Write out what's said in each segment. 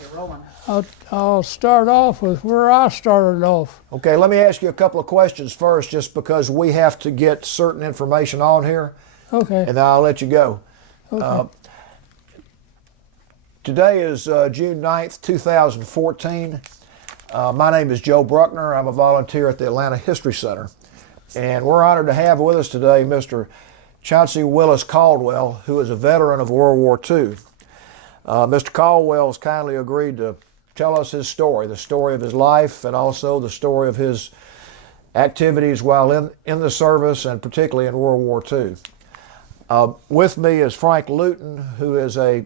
You're rolling. I'll start off with where I started off. Okay, let me ask you a couple of questions first, just because we have to get certain information on here, Okay. and then I'll let you go. Okay. Today is June 9th, 2014. My name is Joe Bruckner. I'm a volunteer at the Atlanta History Center. And we're honored to have with us today Mr. Chancey Willis Caldwell, who is a veteran of World War II. Mr. Caldwell has kindly agreed to tell us his story, the story of his life, and also the story of his activities while in the service, and particularly in World War II. With me is Frank Luton, who is a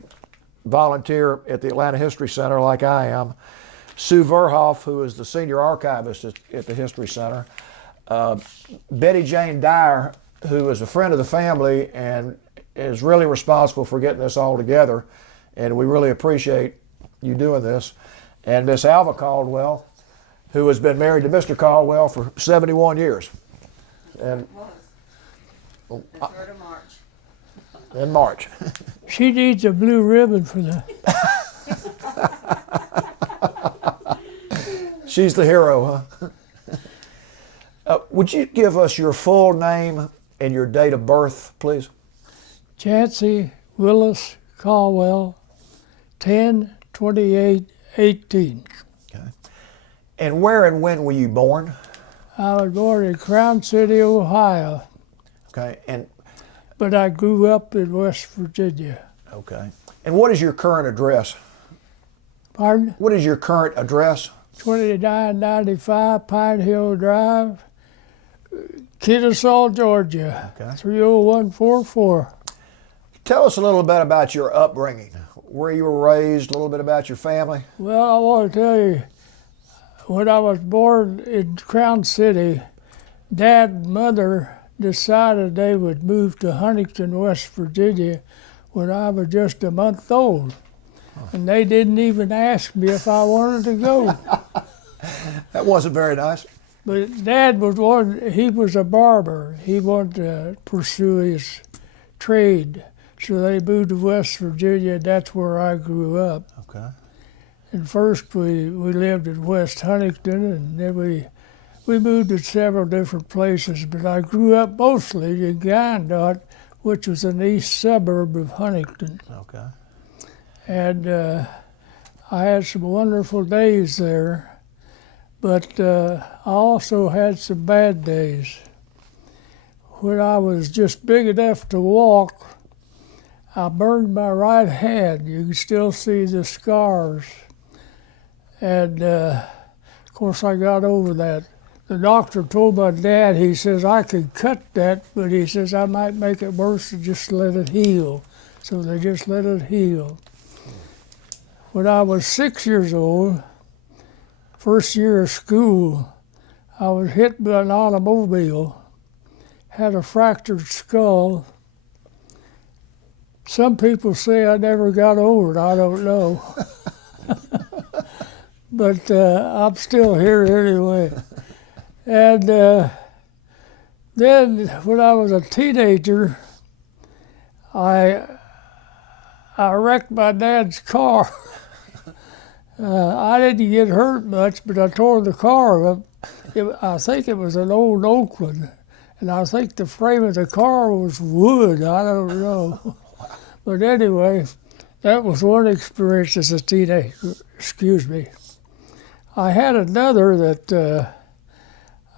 volunteer at the Atlanta History Center like I am, Sue Verhoff, who is the senior archivist at the History Center, Betty Jane Dyer, who is a friend of the family and is really responsible for getting this all together, and we really appreciate you doing this, and Miss Alva Caldwell, who has been married to Mr. Caldwell for 71 years. And The 3rd of March. in March. She needs a blue ribbon for that. She's the hero, huh? Would you give us your full name and your date of birth, please? Chancey Willis Caldwell, 10/28/18. Okay. And where and when were you born? I was born in Crown City, Ohio, Okay. but I grew up in West Virginia. Okay. And what is your current address? Pardon? What is your current address? 2995 Pine Hill Drive, Kennesaw, Georgia, Okay. 30144. Tell us a little bit about your upbringing, where you were raised, a little bit about your family. Well, I want to tell you, when I was born in Crown City, Dad and Mother decided they would move to Huntington, West Virginia when I was just a month old. And they didn't even ask me if I wanted to go. That wasn't very nice. But Dad was he was a barber. He wanted to pursue his trade. So they moved to West Virginia, and that's where I grew up. Okay. And first we lived in West Huntington, and then we moved to several different places, but I grew up mostly in Guyandot, which was an east suburb of Huntington. Okay. And I had some wonderful days there, but I also had some bad days. When I was just big enough to walk, I burned my right hand. You can still see the scars. And of course I got over that. The doctor told my dad, he says, I could cut that, but he says, I might make it worse and just let it heal. So they just let it heal. When I was 6 years old, first year of school, I was hit by an automobile, had a fractured skull. Some people say I never got over it, I don't know. But I'm still here anyway. And then when I was a teenager, I wrecked my dad's car. I didn't get hurt much, but I tore the car up. I think it was an old Oakland, and I think the frame of the car was wood. I don't know. But anyway, that was one experience as a teenager. Excuse me. I had another that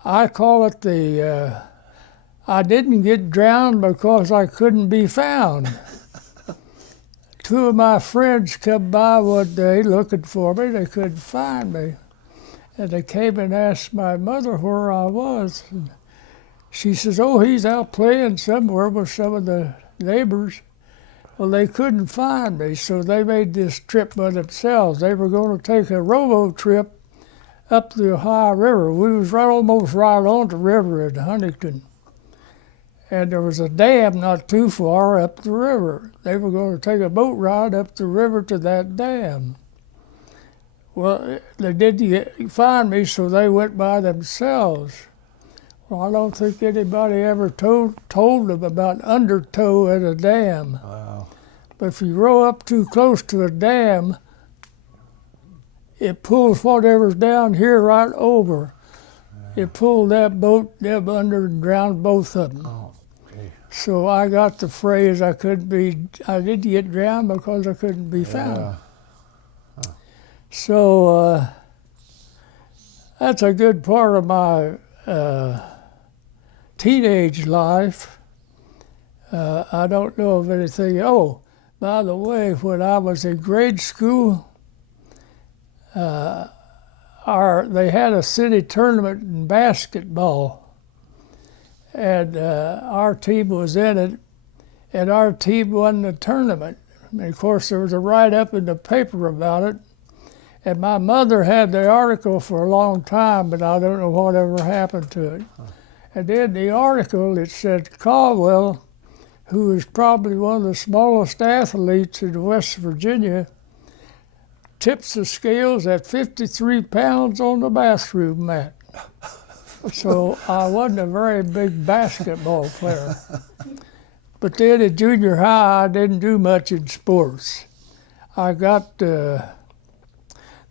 I call it I didn't get drowned because I couldn't be found. Two of my friends come by one day looking for me. They couldn't find me. And they came and asked my mother where I was. And she says, oh, he's out playing somewhere with some of the neighbors. Well, they couldn't find me, so they made this trip by themselves. They were going to take a rowboat trip up the Ohio River. We was almost right on the river in Huntington. And there was a dam not too far up the river. They were going to take a boat ride up the river to that dam. Well, they didn't find me, so they went by themselves. Well, I don't think anybody ever told them about undertow at a dam. Wow. But if you row up too close to a dam, it pulls whatever's down here right over. It pulled that boat up under and drowned both of them. Oh, gee. So I got the phrase, I didn't get drowned because I couldn't be found. Yeah. So that's a good part of my teenage life. I don't know of anything. Oh, by the way, when I was in grade school, they had a city tournament in basketball, and our team was in it, and our team won the tournament. And of course, there was a write-up in the paper about it, and my mother had the article for a long time, but I don't know whatever happened to it. And in the article, it said Caldwell, who is probably one of the smallest athletes in West Virginia, tips the scales at 53 pounds on the bathroom mat. So I wasn't a very big basketball player. But then in junior high, I didn't do much in sports. I got, they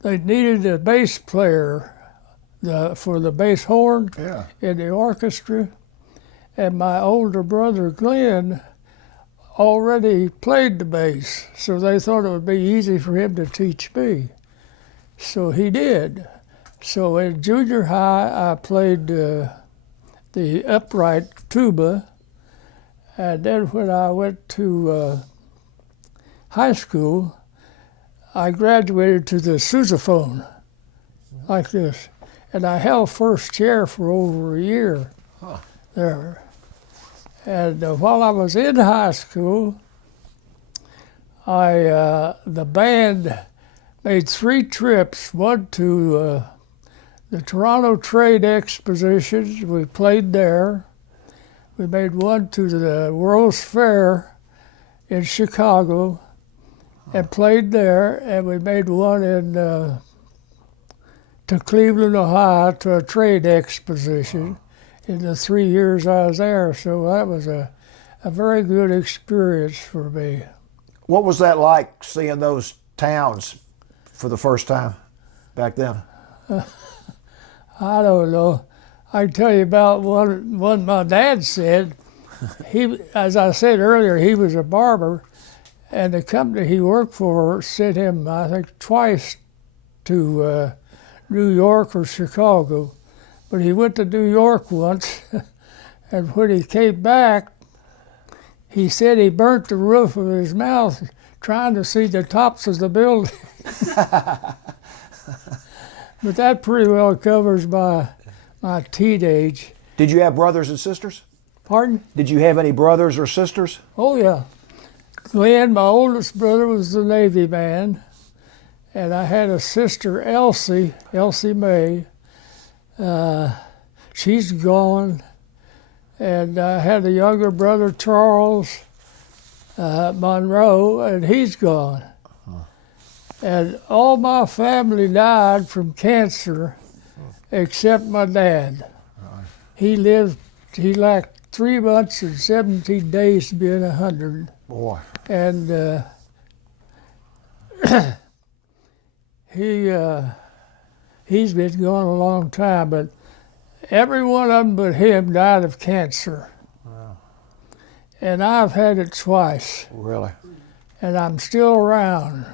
needed a bass player for the bass horn in the orchestra. And my older brother, Glenn, already played the bass, so they thought it would be easy for him to teach me. So he did. So in junior high, I played the upright tuba, and then when I went to high school, I graduated to the sousaphone, like this, and I held first chair for over a year there. And while I was in high school, the band made 3 trips, one to the Toronto Trade Expositions, we played there. We made one to the World's Fair in Chicago and played there, and we made one to Cleveland, Ohio, to a trade exposition in the 3 years I was there. So that was a very good experience for me. What was that like, seeing those towns for the first time back then? I don't know. I can tell you about one my dad said. He, as I said earlier, he was a barber, and the company he worked for sent him, I think, twice to New York or Chicago. But he went to New York once, and when he came back, he said he burnt the roof of his mouth trying to see the tops of the building. But that pretty well covers my teenage. Did you have brothers and sisters? Pardon? Did you have any brothers or sisters? Oh, yeah. Glenn, my oldest brother, was the Navy man, and I had a sister, Elsie Mae. She's gone. And I had a younger brother, Charles Monroe, and he's gone. And all my family died from cancer except my dad. He lacked 3 months and 17 days to be 100. Boy. And he's been gone a long time, but every one of them but him died of cancer. Wow. And I've had it twice. Really? And I'm still around.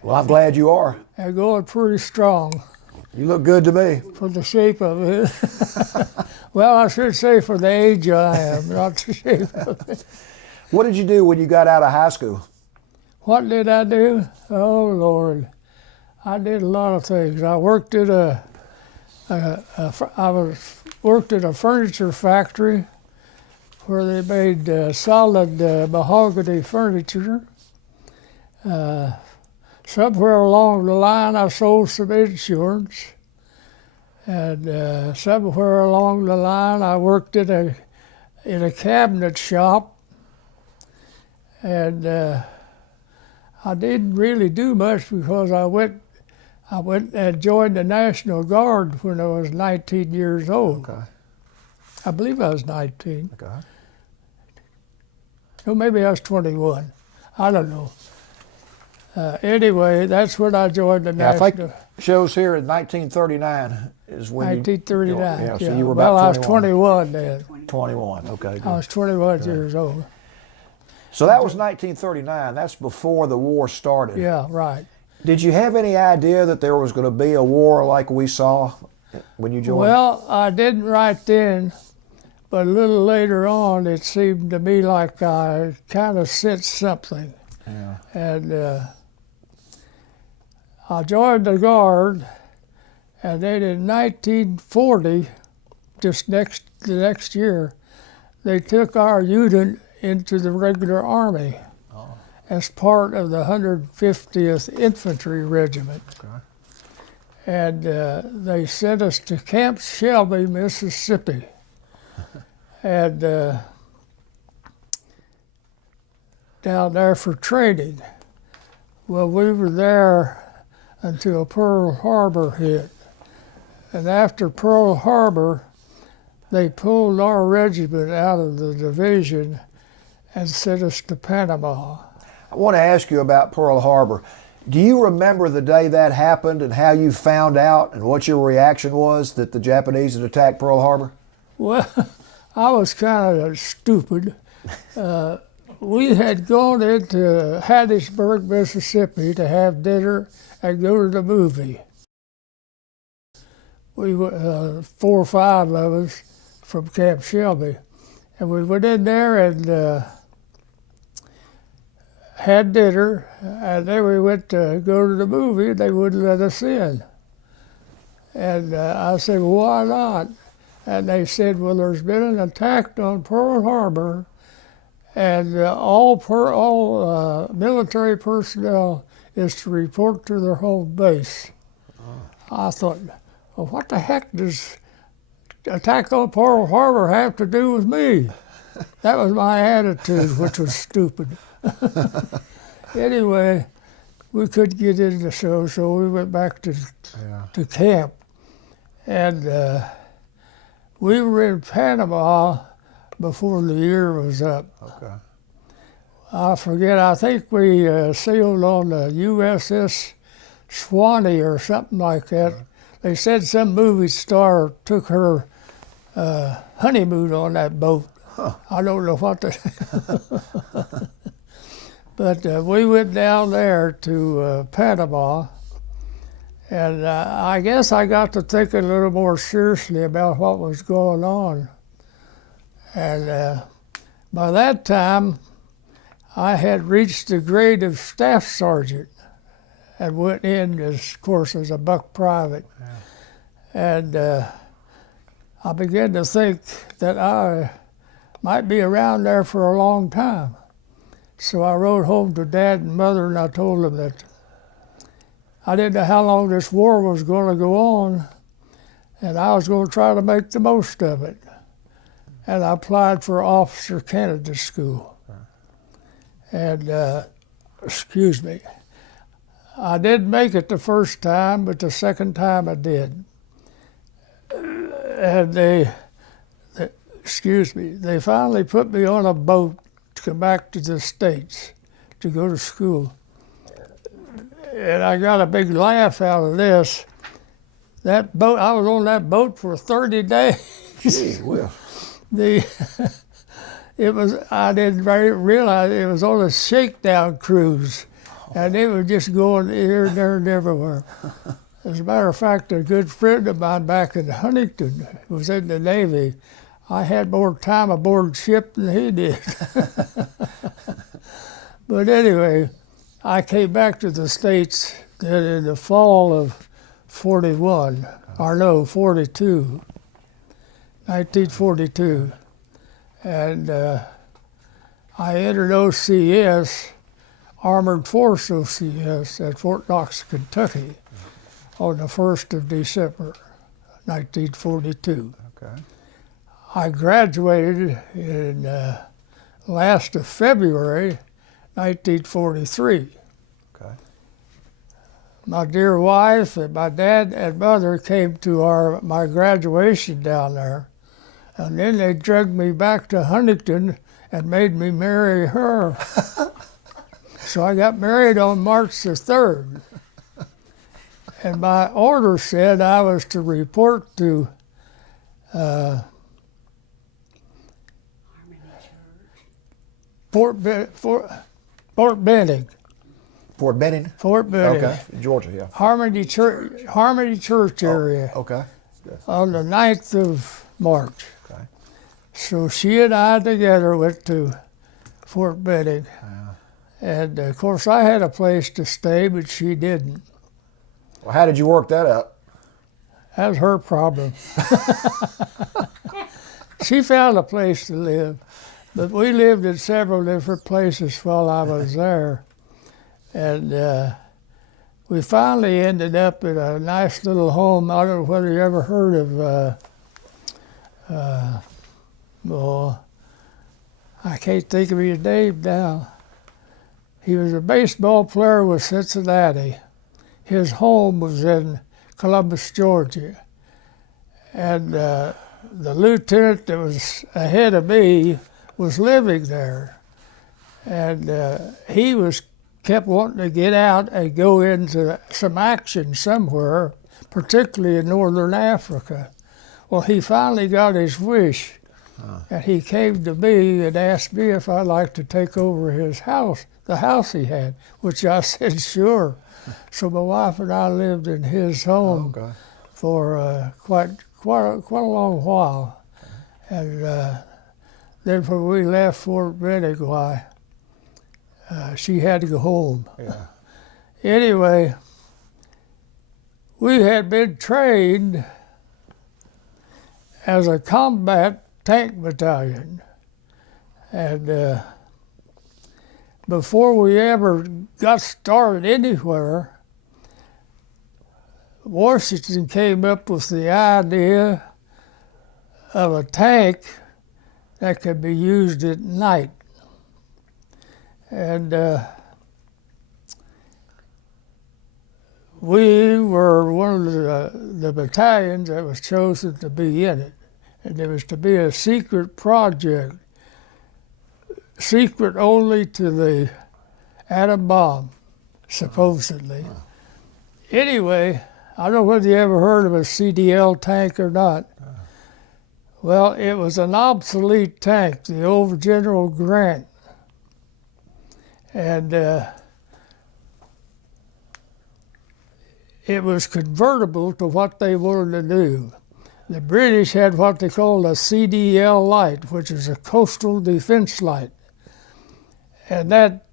Well, I'm glad you are. I'm going pretty strong You look good to me. for the shape of it. Well, I should say for the age I am, not the shape of it. What did you do when you got out of high school? What did I do? Oh, Lord. I did a lot of things. I worked at worked at a furniture factory where they made solid mahogany furniture. Somewhere along the line, I sold some insurance, and somewhere along the line, I worked in a cabinet shop, and I didn't really do much because I went and joined the National Guard when I was 19 years old. Okay. I believe I was 19. Okay. Or maybe I was 21. I don't know. Anyway, that's when I joined the Yeah, National. shows here in 1939 is when 1939. Yeah, so you were about well, I was 21. 21 then. 21, okay. I Good. was 21 years old. So that was 1939. That's before the war started. Yeah, right. Did you have any idea that there was going to be a war like we saw when you joined? Well, I didn't right then, but a little later on, it seemed to me like I kind of sensed something. Yeah. And I joined the Guard, and then in 1940, the next year, they took our unit into the regular Army as part of the 150th Infantry Regiment. Okay. And they sent us to Camp Shelby, Mississippi. And down there for training. Well, we were there until Pearl Harbor hit. And after Pearl Harbor, they pulled our regiment out of the division and sent us to Panama. I want to ask you about Pearl Harbor. Do you remember the day that happened and how you found out and what your reaction was that the Japanese had attacked Pearl Harbor? Well, I was kind of stupid. We had gone into Hattiesburg, Mississippi to have dinner and go to the movie. We were 4 or 5 of us from Camp Shelby. And we went in there and had dinner, and then we went to go to the movie, and they wouldn't let us in. And I said, well, why not? And they said, well, there's been an attack on Pearl Harbor, and all military personnel is to report to their home base. I thought, well, what the heck does attack on Pearl Harbor have to do with me? That was my attitude, which was stupid. Anyway, we couldn't get in the show, so we went back to camp. And we were in Panama before the year was up. Okay. I forget, I think we sailed on the USS Swanee or something like that. They said some movie star took her honeymoon on that boat. Huh. I don't know what the... But we went down there to Panama, and I guess I got to thinking a little more seriously about what was going on. And by that time, I had reached the grade of staff sergeant and went in, of course, as a buck private. Yeah. And I began to think that I might be around there for a long time. So I wrote home to Dad and Mother, and I told them that I didn't know how long this war was going to go on, and I was going to try to make the most of it. And I applied for officer candidate school. And, excuse me, I didn't make it the first time, but the second time I did. And they finally put me on a boat to come back to the States to go to school. And I got a big laugh out of this. That boat, I was on that boat for 30 days. Gee, well. I didn't realize it was on a shakedown cruise. And it was just going here, there, and everywhere. As a matter of fact, a good friend of mine back in Huntington was in the Navy. I had more time aboard ship than he did. But anyway, I came back to the States then in the fall of 1942. And I entered OCS, Armored Force OCS at Fort Knox, Kentucky on the 1st of December, 1942. Okay. I graduated in last of February, 1943. Okay. My dear wife and my dad and mother came to my graduation down there, and then they dragged me back to Huntington and made me marry her. So I got married on March the 3rd. And my order said I was to report to Harmony Church. Fort Benning. Fort Benning? Fort Benning. Okay, Georgia, yeah. Harmony Church area Okay. on the 9th of March. Okay. So she and I together went to Fort Benning. And of course I had a place to stay, but she didn't. Well, how did you work that out? That was her problem. She found a place to live, but we lived in several different places while I was there. And we finally ended up in a nice little home. I don't know whether you ever heard of, well, I can't think of his name now. He was a baseball player with Cincinnati. His home was in Columbus, Georgia. And the lieutenant that was ahead of me was living there. And he kept wanting to get out and go into some action somewhere, particularly in northern Africa. Well, he finally got his wish. And he came to me and asked me if I'd like to take over his house, the house he had, which I said, sure. So my wife and I lived in his home for quite a long while. And then when we left Fort Benning, she had to go home. Yeah. Anyway, we had been trained as a combat tank battalion. And before we ever got started anywhere, Washington came up with the idea of a tank that could be used at night. And we were one of the battalions that was chosen to be in it. And it was to be a secret project, secret only to the atom bomb, supposedly. Anyway, I don't know whether you ever heard of a CDL tank or not. Well, it was an obsolete tank, the old General Grant. And it was convertible to what they wanted to do. The British had what they called a CDL light, which is a coastal defense light. And that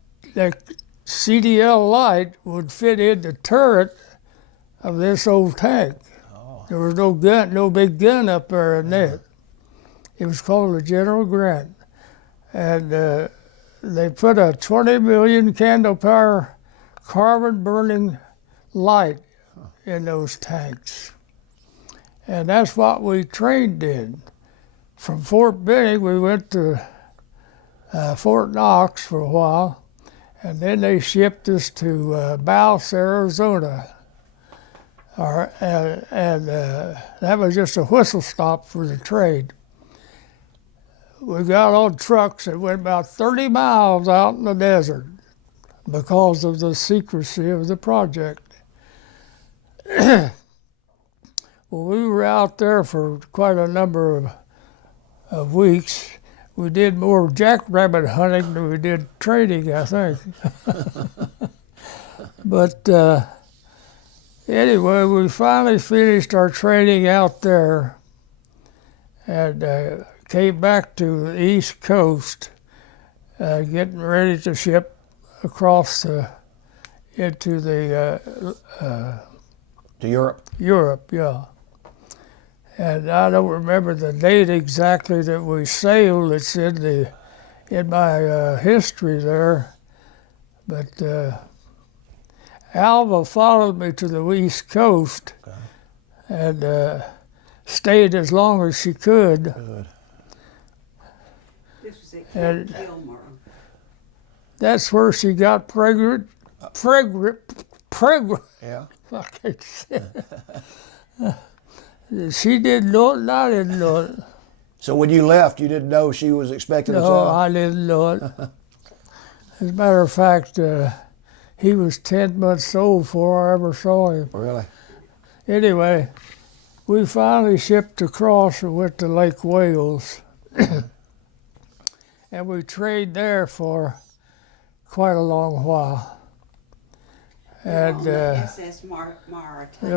CDL light would fit in the turret of this old tank. There was no gun, no big gun up there in it. It was called the General Grant. And they put a 20 million candle power carbon burning light in those tanks. And that's what we trained in. From Fort Benning, we went to Fort Knox for a while, and then they shipped us to Bulge, Arizona. And that was just a whistle stop for the trade. We got on trucks that went about 30 miles out in the desert because of the secrecy of the project. Well, we were out there for quite a number of weeks. We did more jackrabbit hunting than we did trading, I think. But anyway, we finally finished our training out there and came back to the East Coast, getting ready to ship across into the to Europe? Europe, yeah. And I don't remember the date exactly that we sailed. It's in my history there. But Alva followed me to the East Coast and stayed as long as she could. Good. This was at And- Camp Gilmer. That's where she got pregnant. Yeah. I can't say it. She didn't know it, and I didn't know it. So when you left, you didn't know she was expecting a No, child? I didn't know it. As a matter of fact, He was 10 months old before I ever saw him. Really? Anyway, we finally shipped across and went to Lake Wales. And we trained there for quite a long while. And there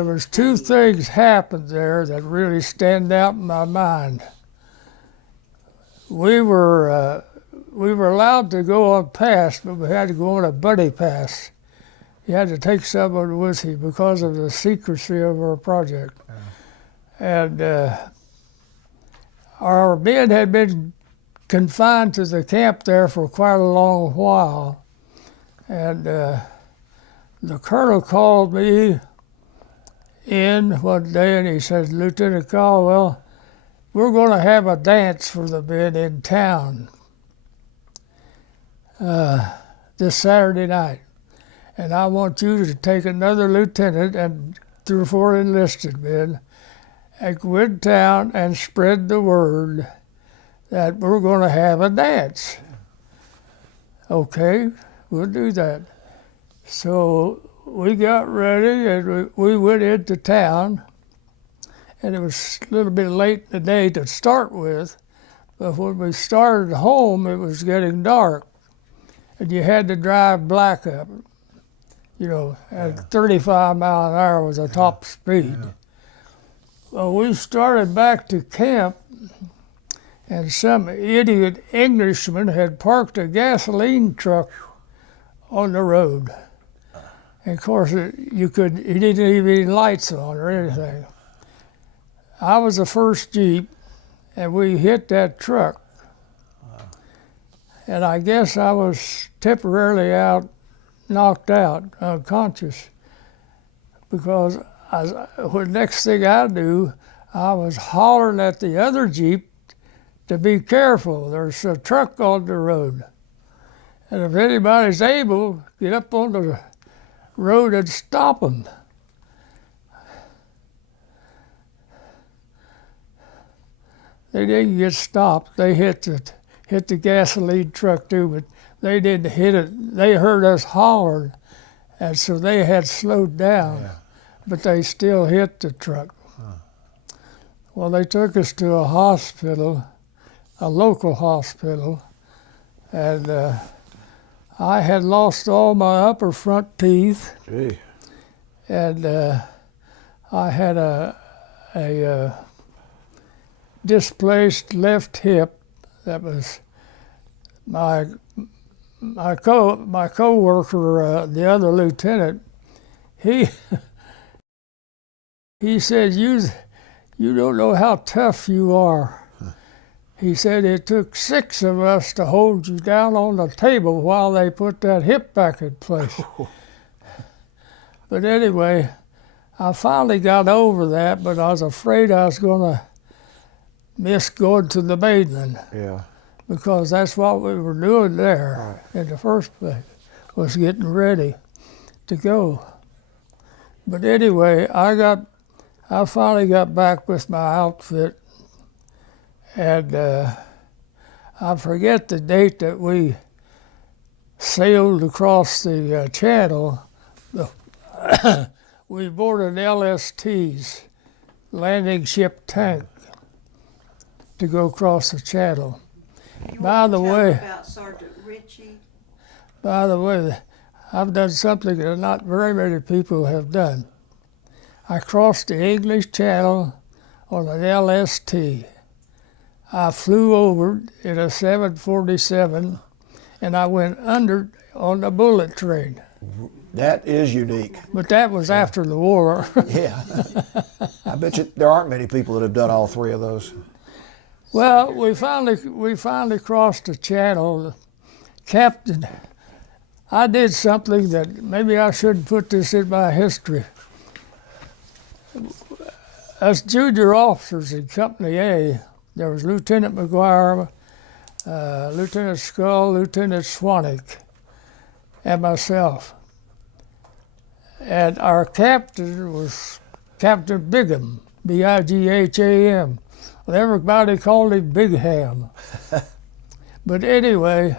was two things happened there that really stand out in my mind. We were allowed to go on pass, but we had to go on a buddy pass. You had to take someone with you because of the secrecy of our project. And our men had been confined to the camp there for quite a long while. And the colonel called me in one day and he said, "Lieutenant Caldwell, we're going to have a dance for the men in town this Saturday night. And I want you to take another lieutenant and 3 or 4 enlisted men and go in town and spread the word that we're going to have a dance." Okay, we'll do that. So we got ready and we went into town, and it was a little bit late in the day to start with, but when we started home, it was getting dark, and you had to drive blackout, at 35 miles an hour was the top speed. Yeah. Well, we started back to camp, and some idiot Englishman had parked a gasoline truck on the road. And of course, it didn't even have any lights on or anything. I was the first Jeep, and we hit that truck. And I guess I was temporarily knocked out, unconscious, because the next thing I knew, I was hollering at the other Jeep to be careful. There's a truck on the road. And if anybody's able, get up on the road and stop them. They didn't get stopped. They hit the gasoline truck too, but they didn't hit it. They heard us hollering, and so they had slowed down, but they still hit the truck. Well, they took us to a hospital, a local hospital, and I had lost all my upper front teeth. Gee. And I had a displaced left hip. That was my co-worker, the other lieutenant. He said, "You don't know how tough you are." He said it took 6 of us to hold you down on the table while they put that hip back in place. But anyway, I finally got over that, but I was afraid I was going to miss going to the mainland. Yeah. Because that's what we were doing there in the first place, was getting ready to go. But anyway, I finally got back with my outfit. And I forget the date that we sailed across the channel. We boarded LST's landing ship tank to go across the channel. By the way, about Sergeant Ritchie. By the way, I've done something that not very many people have done. I crossed the English Channel on an LST. I flew over in a 747, and I went under on the bullet train. That is unique. But that was after the war. Yeah. I bet you there aren't many people that have done all 3 of those. Well, we finally crossed the channel. Captain, I did something that maybe I shouldn't put this in my history. As junior officers in Company A, there was Lieutenant McGuire, Lieutenant Skull, Lieutenant Swanwick, and myself. And our captain was Captain Bigham, Bigham. Well, everybody called him Big Ham. But anyway,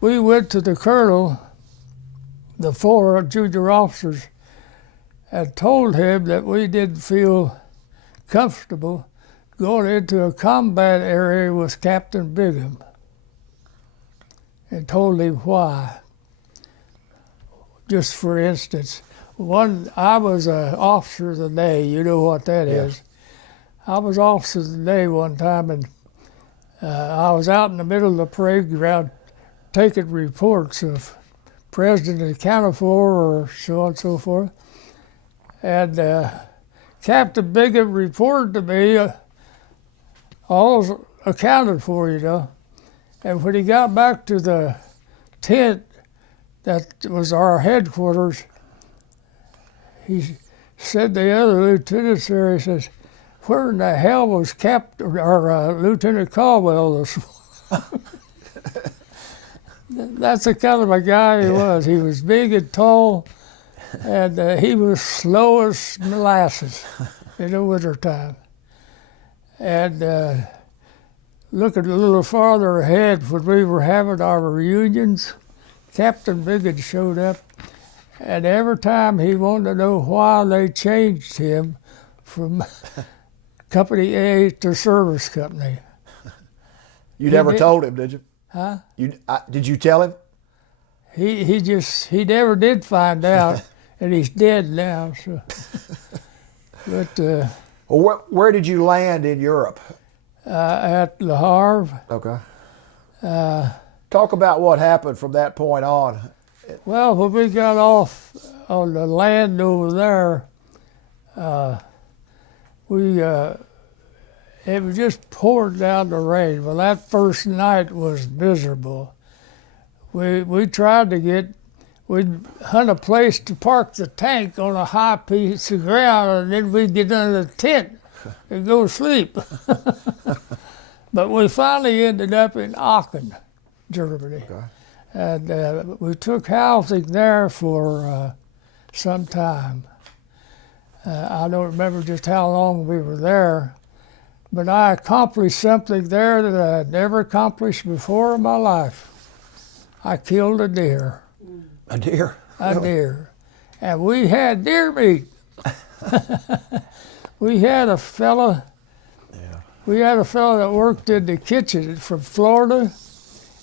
we went to the colonel the 4 junior officers had told him that we didn't feel comfortable going into a combat area with Captain Bingham, and told him why. Just for instance, I was an officer of the day. You know what that is. I was officer of the day one time, and I was out in the middle of the parade ground taking reports of President accounted for, or so on and so forth. And Captain Bingham reported to me all's accounted for, you know. And when he got back to the tent that was our headquarters, he said to the other lieutenants there, he says, "Where in the hell was Lieutenant Caldwell this morning?" That's the kind of a guy he was. He was big and tall, and he was slow as molasses in the wintertime. And looking a little farther ahead, when we were having our reunions, Captain Bingham showed up, and every time he wanted to know why they changed him from Company A to Service Company. You never told him, did you? Huh? Did you tell him? He never did find out, and he's dead now. So, but Well, where did you land in Europe? at Le Havre. Okay. Talk about what happened from that point on. Well, when we got off on the land over there, it was just pouring down the rain. Well, that first night was miserable. We tried we'd hunt a place to park the tank on a high piece of ground, and then we'd get under the tent and go to sleep. But we finally ended up in Aachen, Germany. Okay. And we took housing there for some time. I don't remember just how long we were there, but I accomplished something there that I had never accomplished before in my life. I killed a deer. A deer? A deer. And we had deer meat. We had a fella that worked in the kitchen from Florida,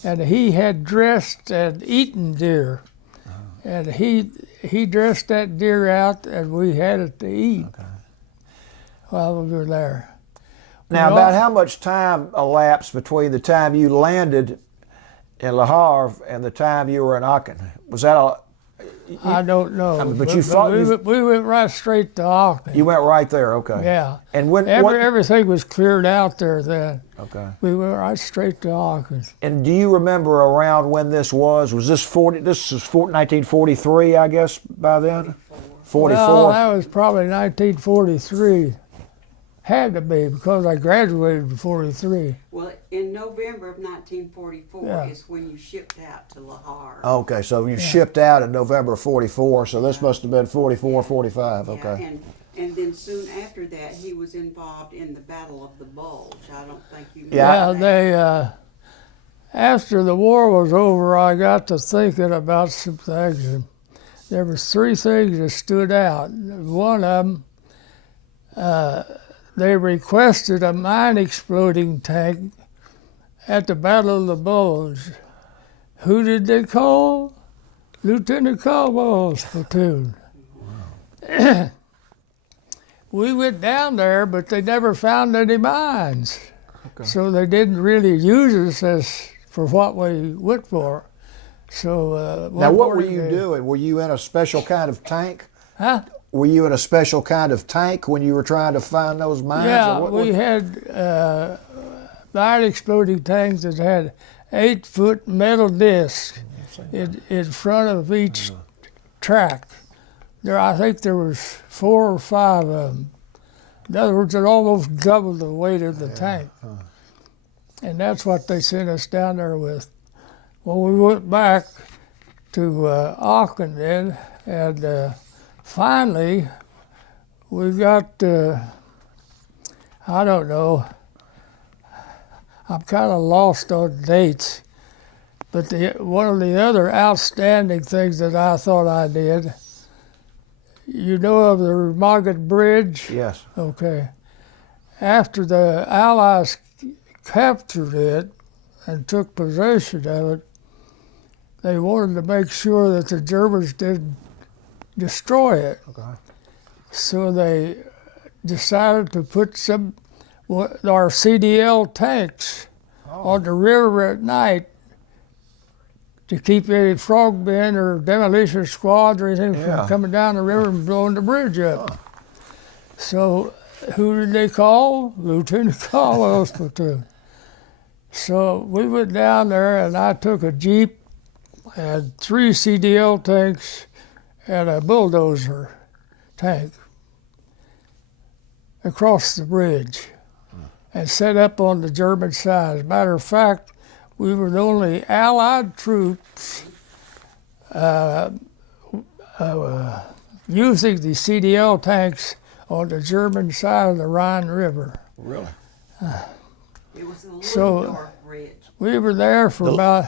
and he had dressed and eaten deer. And he dressed that deer out, and we had it to eat while we were there. Now, about how much time elapsed between the time you landed in Le Havre and the time you were in Aachen? Was that I don't know. I mean, but we went right straight to Aachen. You went right there, okay. Yeah. And when everything was cleared out there then. Okay. We went right straight to Aachen. And do you remember around when this was? Was this 1943, I guess, by then? 44. Well, that was probably 1943. Had to be, because I graduated in 43. Well, in November of 1944 Yeah. is when you shipped out to Le Havre. Okay, so you shipped out in November of 44, so this must have been 44, 45, Yeah, okay. and then soon after that, he was involved in the Battle of the Bulge. I don't think you know Yeah. They, after the war was over, I got to thinking about some things. And there was 3 things that stood out. One of them, they requested a mine exploding tank at the Battle of the Bulge. Who did they call? Lieutenant Caldwell's platoon. Wow. We went down there, but they never found any mines. Okay. So they didn't really use us for what we went for. So now, what were you doing? Were you in a special kind of tank? Huh? Were you in a special kind of tank when you were trying to find those mines? Yeah, we had mine exploding tanks that had 8-foot metal discs in front of each track. I think there was 4 or 5 of them. In other words, it almost doubled the weight of the tank. And that's what they sent us down there with. Well, we went back to Aachen then, and finally we got, I don't know, I'm kind of lost on dates, But one of the other outstanding things that I thought I did, you know of the Buchenwald Bridge? Yes. Okay. After the Allies captured it and took possession of it, they wanted to make sure that the Germans didn't destroy it. Okay. So they decided to put our CDL tanks on the river at night to keep any frogmen or demolition squads or anything from coming down the river and blowing the bridge up. So who did they call? Lieutenant Caldwell's platoon. So we went down there, and I took a Jeep, had 3 CDL tanks and a bulldozer tank across the bridge and set up on the German side. As a matter of fact, we were the only Allied troops using the CDL tanks on the German side of the Rhine River. Really? It was the So- Ludendorf Bridge. We were there for about,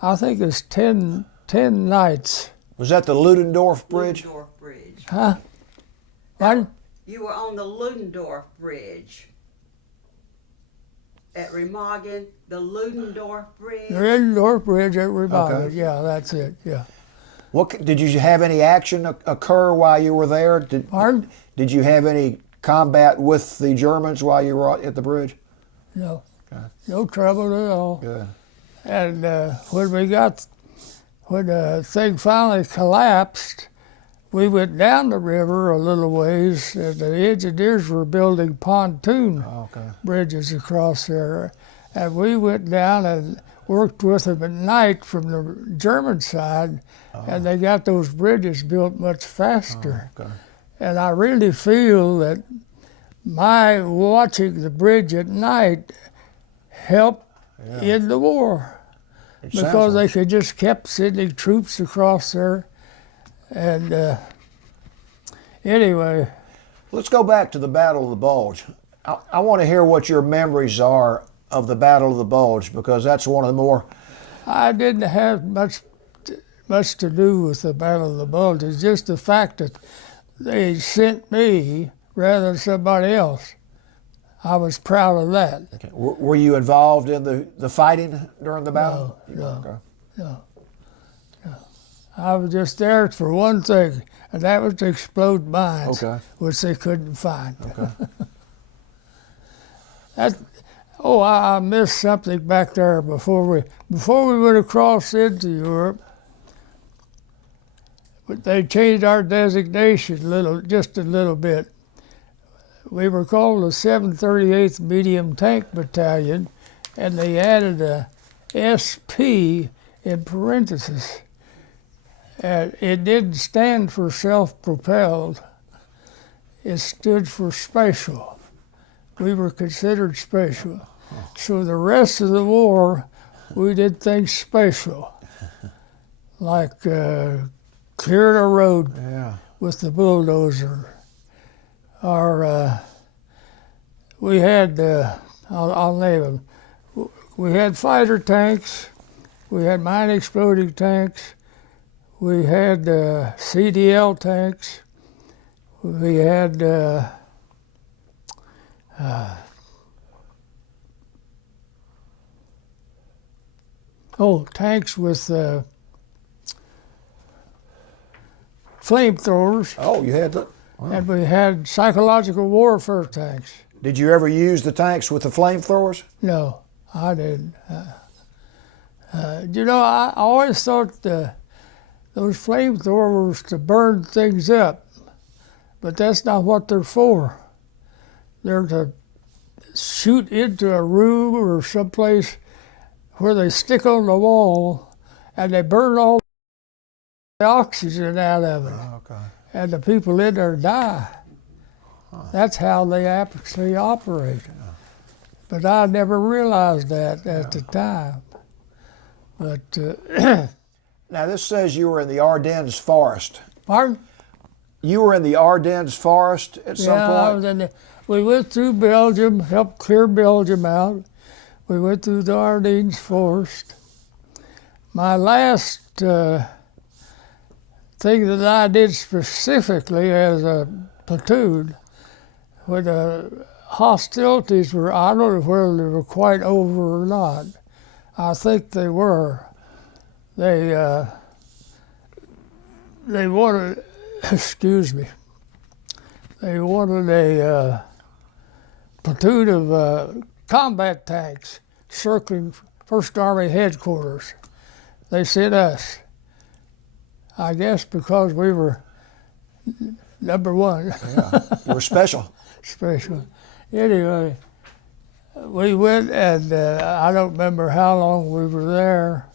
I think it's 10 nights. Was that the Ludendorf Bridge? Ludendorf Bridge. Huh? Pardon? You were on the Ludendorf Bridge. At Remagen, the Ludendorf Bridge. The Ludendorf Bridge at Remagen. Okay. Yeah, that's it, yeah. Did you have any action occur while you were there? Pardon? Did you have any combat with the Germans while you were at the bridge? No. Okay. No trouble at all. Good. And when the thing finally collapsed, we went down the river a little ways, and the engineers were building pontoon bridges across there. And we went down and worked with them at night from the German side, and they got those bridges built much faster. Okay. And I really feel that my watching the bridge at night helped in the war, because they could just kept sending troops across there. And anyway. Let's go back to the Battle of the Bulge. I want to hear what your memories are of the Battle of the Bulge, because that's one of the more... I didn't have much to do with the Battle of the Bulge. It's just the fact that they sent me rather than somebody else. I was proud of that. Okay. Were you involved in the fighting during the battle? No. I was just there for one thing, and that was to explode mines, which they couldn't find. Okay. I missed something back there before we went across into Europe. But they changed our designation just a little bit. We were called the 738th Medium Tank Battalion, and they added a SP in parentheses. And it didn't stand for self-propelled. It stood for special. We were considered special. So the rest of the war, we did things special, like cleared a road with the bulldozer. Or we had, I'll name them, we had fighter tanks, we had mine exploding tanks, we had CDL tanks, we had tanks with flamethrowers. Oh, you had that? Wow. And we had psychological warfare tanks. Did you ever use the tanks with the flamethrowers? No, I didn't. I always thought those flamethrowers to burn things up, but that's not what they're for. They're to shoot into a room or someplace where they stick on the wall and they burn all the oxygen out of it. And the people in there die. That's how they actually operate. But I never realized that at the time. But now this says you were in the Ardennes forest. Pardon? You were in the Ardennes forest at some point? I was we went through Belgium, helped clear Belgium out. We went through the Ardennes forest. My last thing that I did specifically as a platoon, when the hostilities were, I don't know whether they were quite over or not. I think they were. They wanted, excuse me, they wanted a platoon of combat tanks circling First Army headquarters. They sent us, I guess because we were number one. Yeah, you were special. Special. Anyway, we went and I don't remember how long we were there.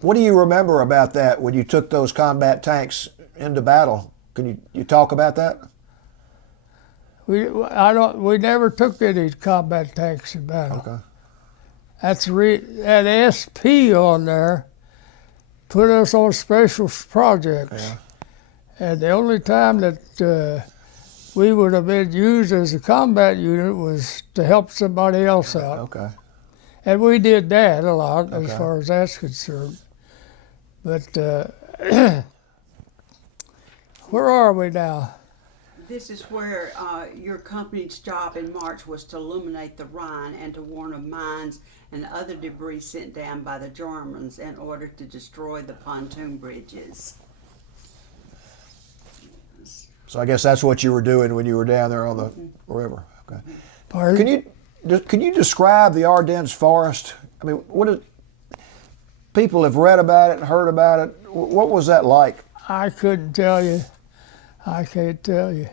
What do you remember about that when you took those combat tanks into battle? Can you talk about that? We never took any combat tanks in battle. Okay. That SP on there put us on special projects. Yeah. And the only time that we would have been used as a combat unit was to help somebody else out. Okay. And we did that a lot as Okay. far as that's concerned. But where are we now? This is where your company's job in March was to illuminate the Rhine and to warn of mines and other debris sent down by the Germans in order to destroy the pontoon bridges. So I guess that's what you were doing when you were down there on the river. Okay. Pardon? Can you describe the Ardennes forest? I mean, people have read about it and heard about it. What was that like? I couldn't tell you. I can't tell you.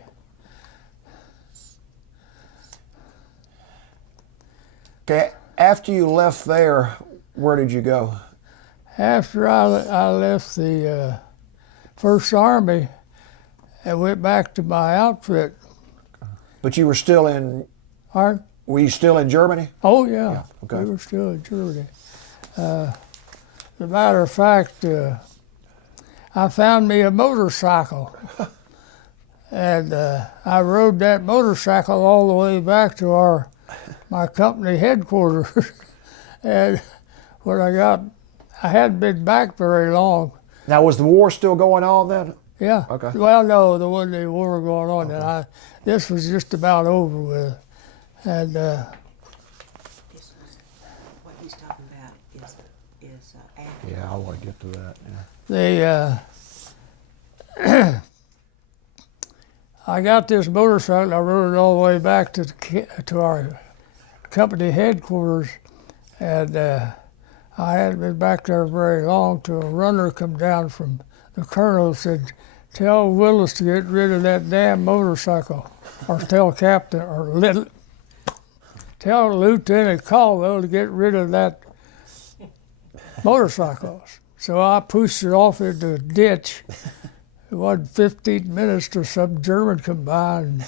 Okay. After you left there, where did you go? After I left the First Army and went back to my outfit. But you were still in. Pardon? Were you still in Germany? Oh, yeah. Okay. We were still in Germany. As a matter of fact, I found me a motorcycle. And I rode that motorcycle all the way back to my company headquarters. And when I hadn't been back very long. Now, was the war still going on then? Yeah. Okay. Well, no, there wasn't any war going on. Okay. And this was just about over with. And This was, what he's talking about is after. Yeah, I want to get to that. Yeah. I got this motorcycle. I rode it all the way back to our company headquarters, and I hadn't been back there very long till a runner come down from the colonel and said, "Tell Willis to get rid of that damn motorcycle," or tell Captain or tell Lieutenant Caldwell to get rid of that motorcycle. So I pushed it off into a ditch. It wasn't 15 minutes till some German come by and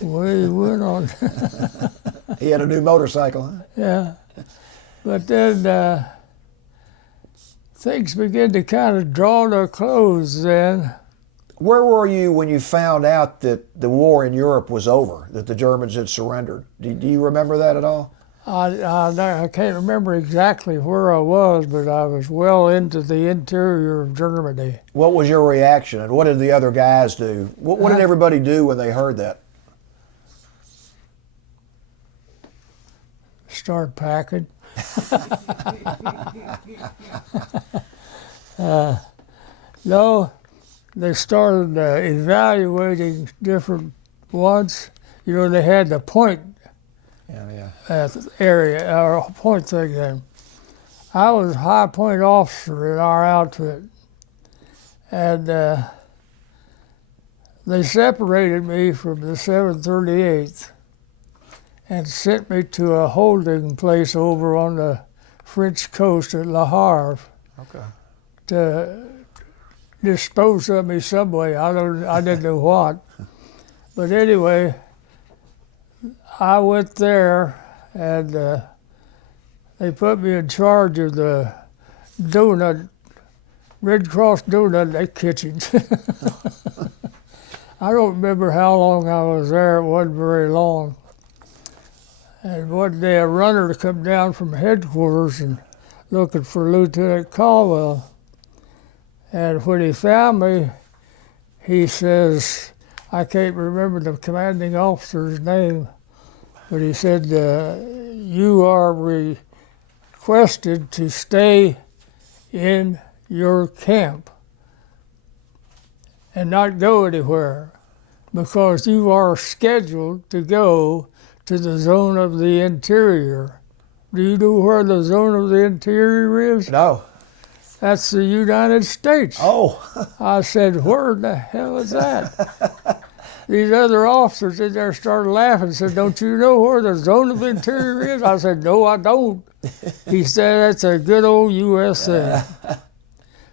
we went on. He had a new motorcycle, huh? Yeah. But then things began to kind of draw to a close then. Where were you when you found out that the war in Europe was over, that the Germans had surrendered? Do you remember that at all? I can't remember exactly where I was, but I was well into the interior of Germany. What was your reaction, and what did the other guys do? What did everybody do when they heard that? Start packing. No, they started evaluating different ones. You know, they had the point area, or point thing then. I was a high point officer in our outfit, and they separated me from the 738th and sent me to a holding place over on the French coast at Le Havre. Okay. To dispose of me some way. I didn't know what. But anyway, I went there and they put me in charge of the Red Cross donut kitchen. I don't remember how long I was there. It wasn't very long. And one day a runner come down from headquarters and looking for Lieutenant Caldwell. And when he found me, he says, I can't remember the commanding officer's name, but he said, you are requested to stay in your camp and not go anywhere because you are scheduled to go to the zone of the interior. Do you know where the zone of the interior is? No. That's the United States. Oh. I said, where the hell is that? These other officers in there started laughing and said, don't you know where the zone of the interior is? I said, no, I don't. He said, that's a good old USA.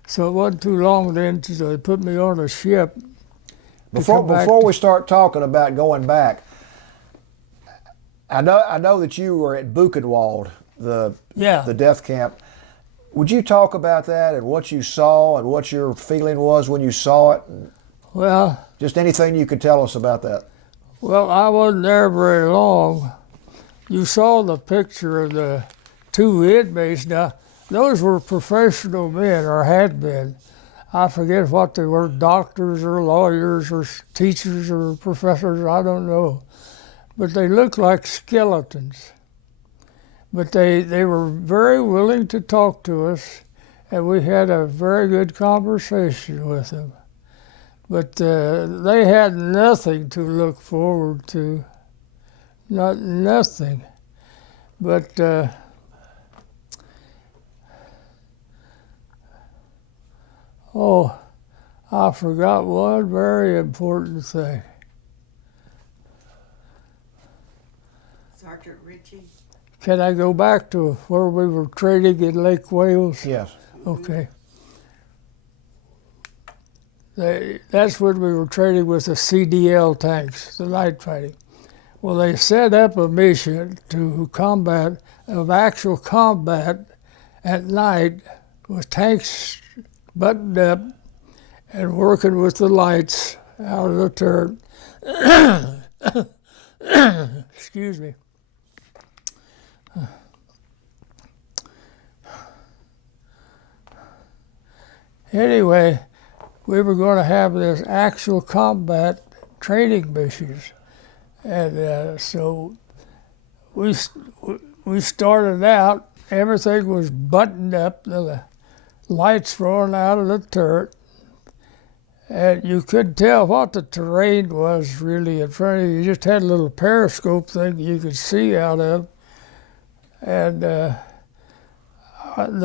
So it wasn't too long then until they put me on a ship. Before we start talking about going back, I know that you were at Buchenwald, the death camp. Would you talk about that and what you saw and what your feeling was when you saw it? Well, just anything you could tell us about that. Well, I wasn't there very long. You saw the picture of the two inmates. Now, those were professional men, or had been. I forget what they were, doctors or lawyers or teachers or professors, I don't know. But they looked like skeletons. But they were very willing to talk to us, and we had a very good conversation with them. But they had nothing to look forward to, nothing. But I forgot one very important thing. Sergeant Ritchie? Can I go back to where we were training in Lake Wales? Yes. Okay. That's when we were training with the CDL tanks, the night fighting. Well, they set up a mission to actual combat at night with tanks buttoned up and working with the lights out of the turret. Excuse me. Anyway, we were going to have this actual combat training missions. And so we started out, everything was buttoned up, the lights rolling out of the turret, and you couldn't tell what the terrain was really in front of you. You just had a little periscope thing you could see out of. And the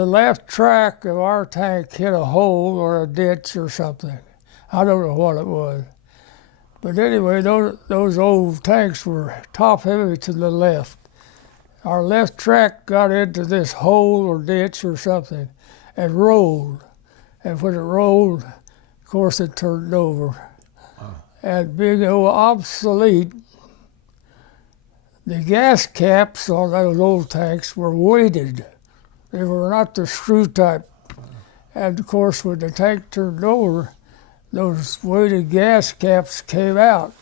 left track of our tank hit a hole or a ditch or something. I don't know what it was. But anyway, those old tanks were top heavy to the left. Our left track got into this hole or ditch or something and rolled. And when it rolled, of course it turned over. Oh. And being obsolete, the gas caps on those old tanks were weighted. They were not the screw type. And of course, when the tank turned over, those weighted gas caps came out.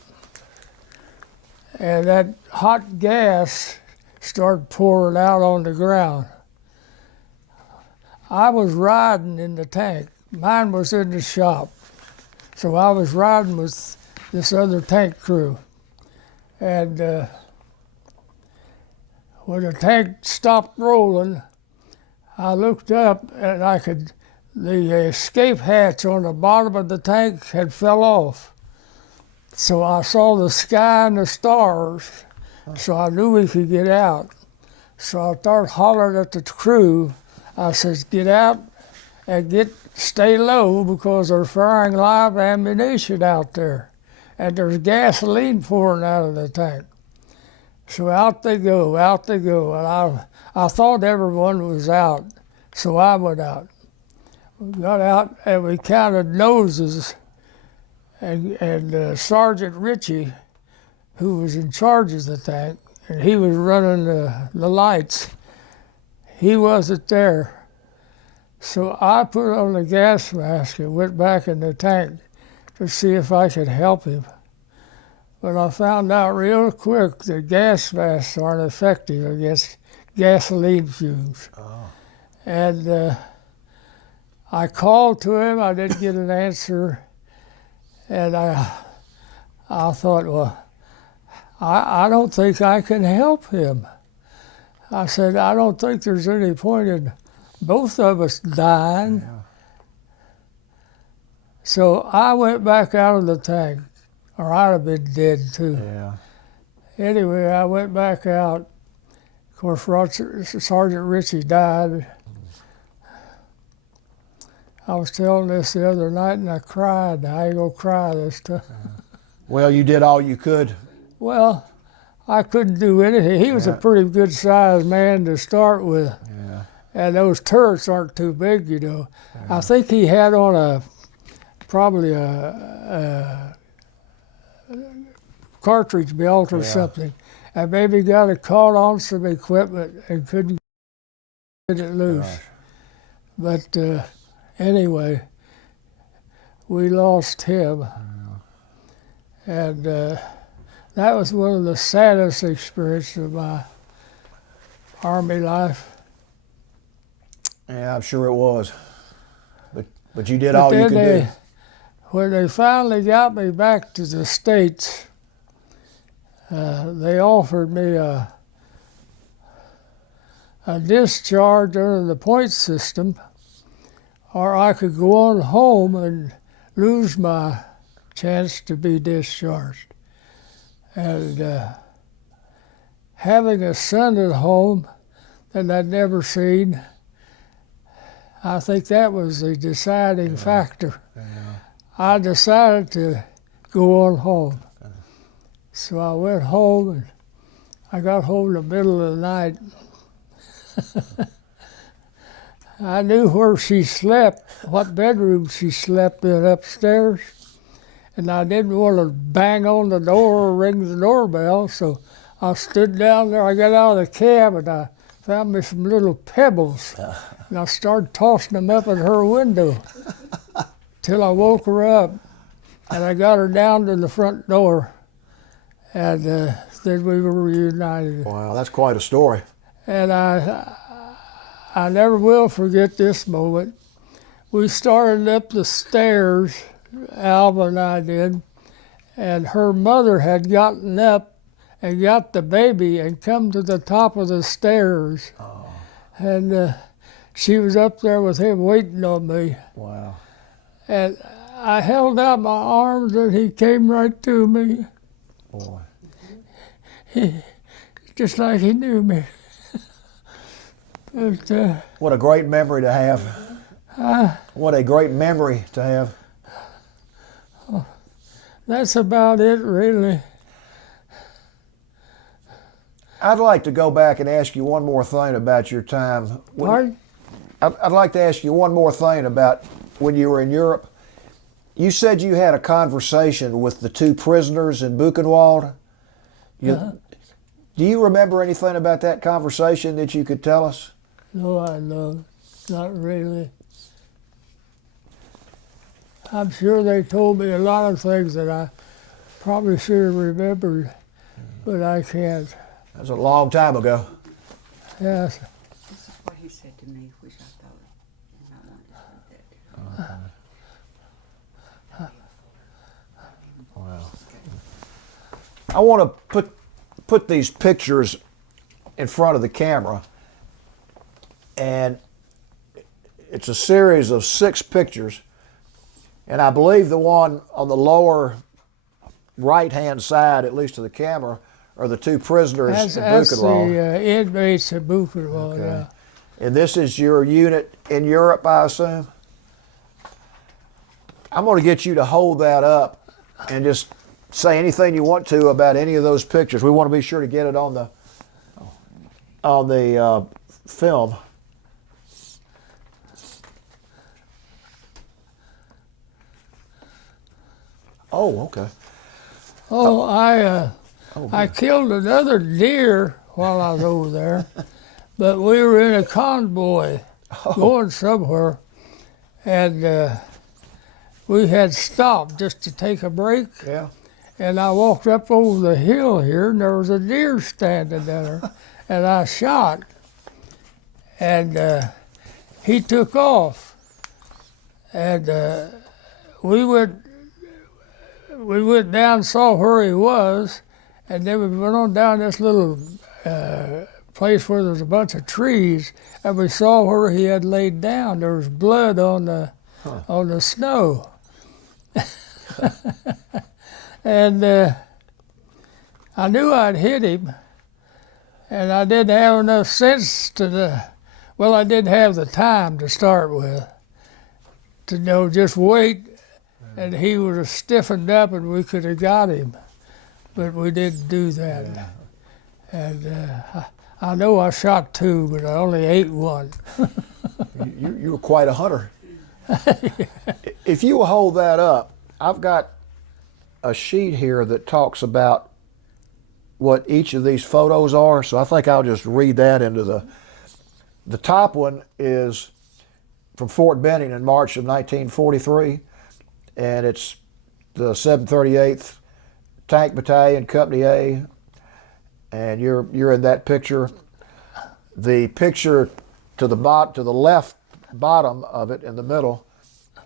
And that hot gas started pouring out on the ground. I was riding in the tank. Mine was in the shop. So I was riding with this other tank crew. And when the tank stopped rolling, I looked up and the escape hatch on the bottom of the tank had fell off. So I saw the sky and the stars, so I knew we could get out. So I started hollering at the crew. I said, get out and stay low because they're firing live ammunition out there. And there's gasoline pouring out of the tank. So out they go. And I thought everyone was out, so I went out. We got out and we counted noses, and Sergeant Ritchie, who was in charge of the tank, and he was running the lights, he wasn't there. So I put on the gas mask and went back in the tank to see if I could help him. But I found out real quick that gas masks aren't effective against gasoline fumes. Oh. And I called to him. I didn't get an answer. And I thought, well, I don't think I can help him. I said, I don't think there's any point in both of us dying. Yeah. So I went back out of the tank, or I'd have been dead too. Yeah. Anyway, I went back out. Of course, Sergeant Ritchie died. I was telling this the other night, and I cried. I ain't gonna cry this time. Well, you did all you could. Well, I couldn't do anything. He was a pretty good-sized man to start with. Yeah. And those turrets aren't too big, you know. I think he had on probably a cartridge belt or something. And maybe got it caught on some equipment and couldn't get it loose. Gosh. But anyway, we lost him. And that was one of the saddest experiences of my Army life. Yeah, I'm sure it was. But you did all you could do. When they finally got me back to the States, they offered me a discharge under the point system, or I could go on home and lose my chance to be discharged. And having a son at home that I'd never seen, I think that was the deciding factor. Yeah. I decided to go on home. So I went home, and I got home in the middle of the night. I knew where she slept, what bedroom she slept in upstairs, and I didn't want to bang on the door or ring the doorbell, so I stood down there. I got out of the cab, and I found me some little pebbles, and I started tossing them up at her window till I woke her up, and I got her down to the front door, and then we were reunited. Wow, that's quite a story. And I never will forget this moment. We started up the stairs, Alva and I did, and her mother had gotten up and got the baby and come to the top of the stairs. Oh. And she was up there with him waiting on me. Wow. And I held out my arms and he came right to me. Boy. Just like he knew me. But, What a great memory to have. What a great memory to have. that's about it, really. I'd like to go back and ask you one more thing about your time. Pardon? I'd like to ask you one more thing about when you were in Europe. You said you had a conversation with the two prisoners in Buchenwald. Do you remember anything about that conversation that you could tell us? No, I know. Not really. I'm sure they told me a lot of things that I probably should have remembered, but I can't. That was a long time ago. Yes. This is what he said to me, which I thought, and I wanted to say that. Wow. I want to put these pictures in front of the camera, and it's a series of 6 pictures, and I believe the one on the lower right-hand side, at least of the camera, are the 2 prisoners in That's Buchenwald. the inmates at Buchenwald, Okay. yeah. And this is your unit in Europe, I assume? I'm going to get you to hold that up and just say anything you want to about any of those pictures. We want to be sure to get it on the film. Oh, okay. Oh, I killed another deer while I was over there, but we were in a convoy going somewhere, and we had stopped just to take a break. Yeah. And I walked up over the hill here, and there was a deer standing there, and I shot. And he took off, and we went down, saw where he was, and then we went on down this little place where there's a bunch of trees, and we saw where he had laid down. There was blood on the snow. And I knew I'd hit him, and I didn't have enough sense I didn't have the time to start with, to just wait, and he would have stiffened up and we could have got him. But we didn't do that. Yeah. And I know I shot 2, but I only ate 1. You were quite a hunter. If you will hold that up, I've got a sheet here that talks about what each of these photos are, so I think I'll just read that into the top one is from Fort Benning in March of 1943, and it's the 738th Tank Battalion, Company A, and you're in that picture. The picture to the left bottom of it in the middle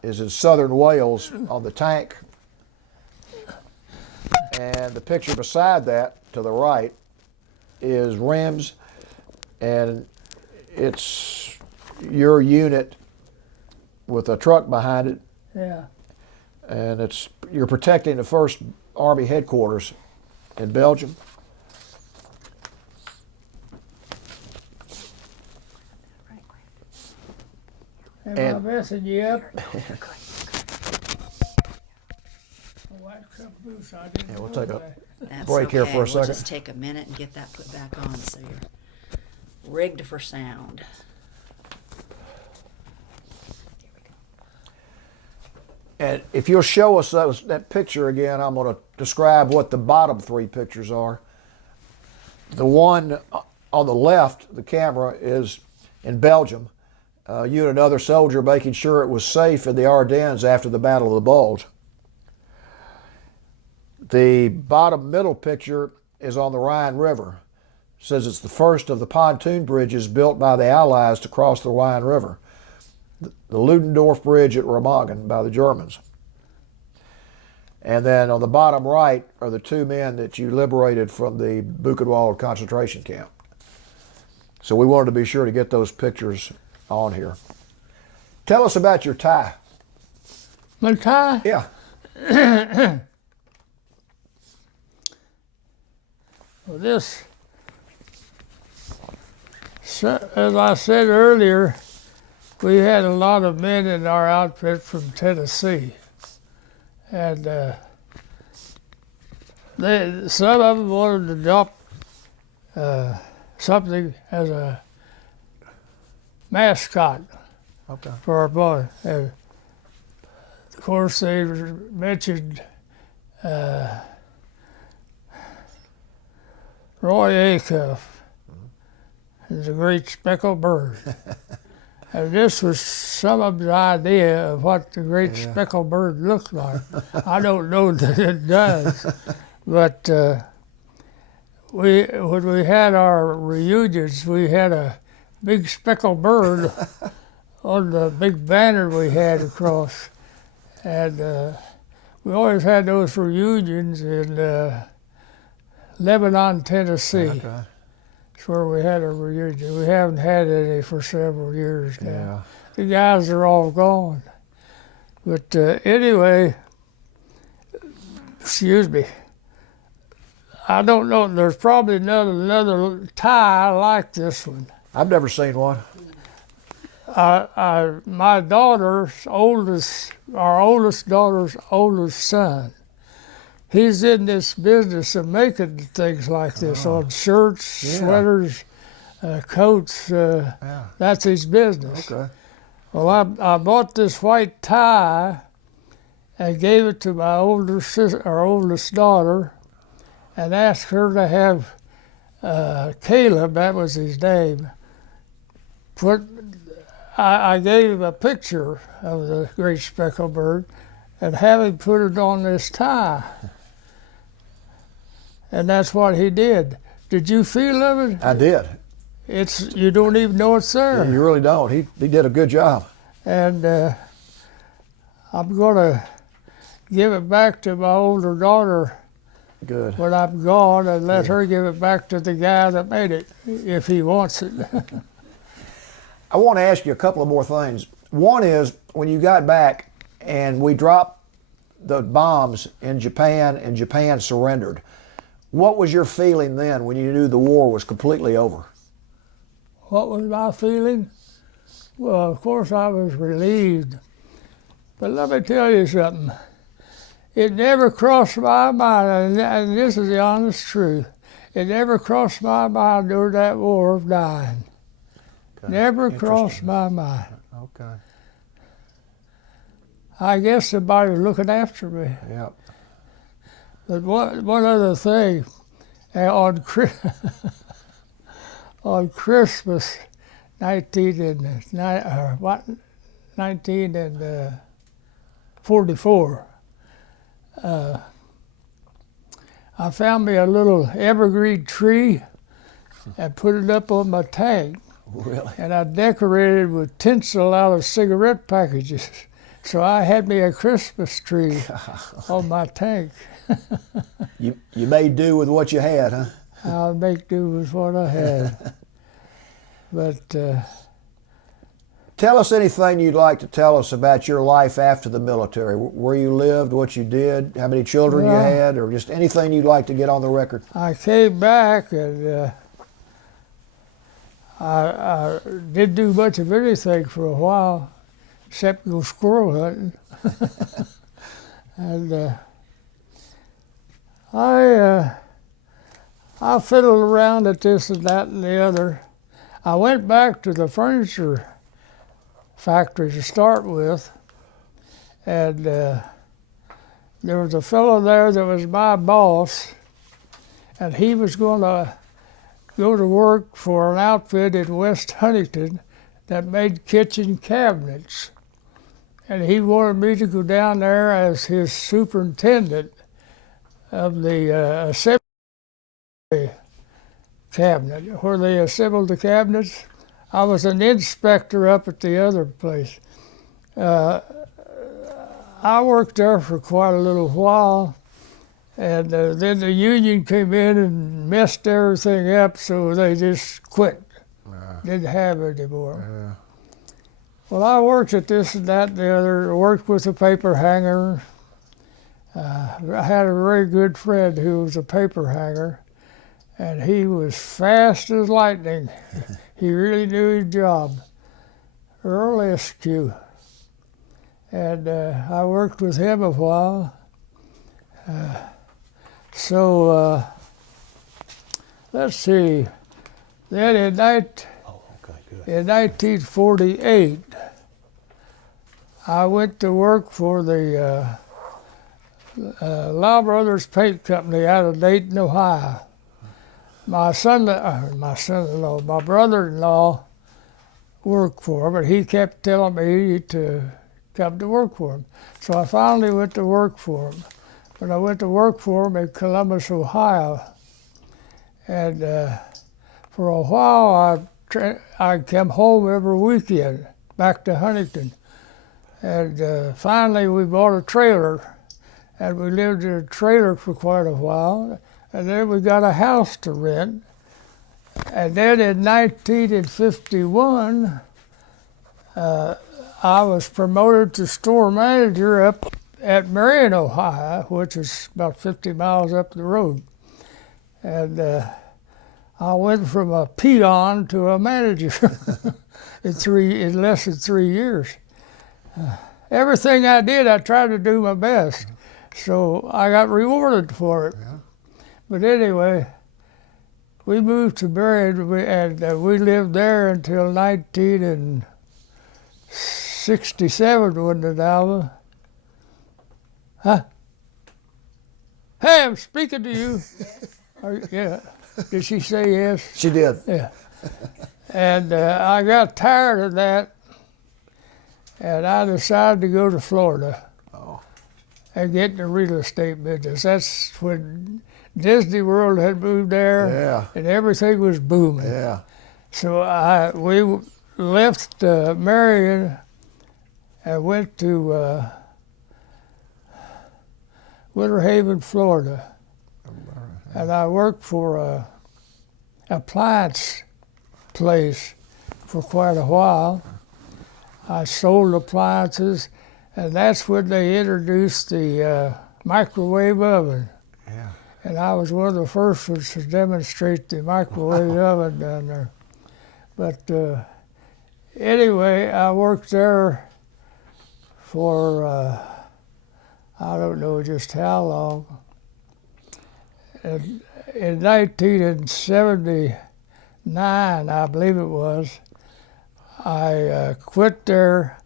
is in southern Wales on the tank, and the picture beside that to the right is Reims, and it's your unit with a truck behind it. Yeah. And you're protecting the 1st Army headquarters in Belgium. Am I messing you up? White caboose, I didn't Yeah, we'll know take a that. That's break okay. here for a We'll second. just take a minute and get that put back on so you're rigged for sound. And if you'll show us that picture again, I'm going to describe what the bottom 3 pictures are. The one on the left, the camera, is in Belgium. You and another soldier making sure it was safe in the Ardennes after the Battle of the Bulge. The bottom middle picture is on the Rhine River. It says it's the first of the pontoon bridges built by the Allies to cross the Rhine River. The Ludendorf Bridge at Remagen by the Germans. And then on the bottom right are the 2 men that you liberated from the Buchenwald Concentration Camp. So we wanted to be sure to get those pictures on here. Tell us about your tie. My tie? Yeah. Well, as I said earlier, we had a lot of men in our outfit from Tennessee, and some of them wanted to adopt something as a mascot Okay. for our boy. And of course, they mentioned Roy Acuff is a great speckled bird. And this was some of the idea of what the great speckled bird looked like. I don't know that it does, but when we had our reunions, we had a big speckled bird on the big banner we had across. And we always had those reunions in Lebanon, Tennessee. Okay. That's where we had a reunion. We haven't had any for several years now. Yeah. The guys are all gone. But anyway, excuse me. I don't know. There's probably another tie like this one. I've never seen one. My daughter's our oldest daughter's oldest son, he's in this business of making things like this on shirts, sweaters, coats. That's his business. Okay. Well, I bought this white tie and gave it to my our oldest daughter, and asked her to have Caleb, that was his name, I gave him a picture of the great speckled bird and have him put it on this tie. And that's what he did. Did you feel of it? I did. it's you don't even know it's there. You really don't. He did a good job. And I'm going to give it back to my older daughter Good. when I'm gone and let her give it back to the guy that made it, if he wants it. I want to ask you a couple of more things. One is, when you got back and we dropped the bombs in Japan and Japan surrendered, what was your feeling then when you knew the war was completely over? What was my feeling? Well, of course I was relieved. But let me tell you something. It never crossed my mind, and this is the honest truth, it never crossed my mind during that war of dying. Okay. Never crossed my mind. Okay. I guess somebody was looking after me. Yep. But one other thing, on on Christmas 1944, I found me a little evergreen tree and put it up on my tank. Really? And I decorated with tinsel out of cigarette packages. So I had me a Christmas tree on my tank. You made do with what you had, huh? I'll make do with what I had. But Tell us anything you'd like to tell us about your life after the military, where you lived, what you did, how many children you had, or just anything you'd like to get on the record. I came back and I didn't do much of anything for a while, except go squirrel hunting. And I fiddled around at this and that and the other. I went back to the furniture factory to start with, and there was a fellow there that was my boss, and he was going to go to work for an outfit in West Huntington that made kitchen cabinets. And he wanted me to go down there as his superintendent of the assembly cabinet, where they assembled the cabinets. I was an inspector up at the other place. I worked there for quite a little while, and then the union came in and messed everything up, so they just quit. Didn't have it anymore. Well, I worked at this and that and the other, worked with a paper hanger. I had a very good friend who was a paper hanger, and he was fast as lightning. He really knew his job. Earl Eskew. And I worked with him a while. Let's see. Then in 1948, I went to work for the Lau Brothers Paint Company out of Dayton, Ohio. My brother-in-law worked for him, but he kept telling me to come to work for him. So I finally went to work for him. But I went to work for him in Columbus, Ohio. And for a while, I'd come home every weekend back to Huntington. And finally, we bought a trailer, and we lived in a trailer for quite a while. And then we got a house to rent. And then in 1951, I was promoted to store manager up at Marion, Ohio, which is about 50 miles up the road. And I went from a peon to a manager in less than 3 years. Everything I did, I tried to do my best. So I got rewarded for it. Yeah. But anyway, we moved to Marion, and we lived there until 1967, wasn't it, Alva? Huh? Hey, I'm speaking to you. Yes. Yeah. Did she say yes? She did. Yeah. And I got tired of that, and I decided to go to Florida and get in the real estate business. That's when Disney World had moved there, Yeah. and everything was booming. Yeah. So we left Marion and went to Winter Haven, Florida. And I worked for a appliance place for quite a while. I sold appliances, and that's when they introduced the microwave oven. Yeah. And I was one of the first ones to demonstrate the microwave oven down there. But anyway, I worked there for I don't know just how long. And in 1979, I believe it was, I quit there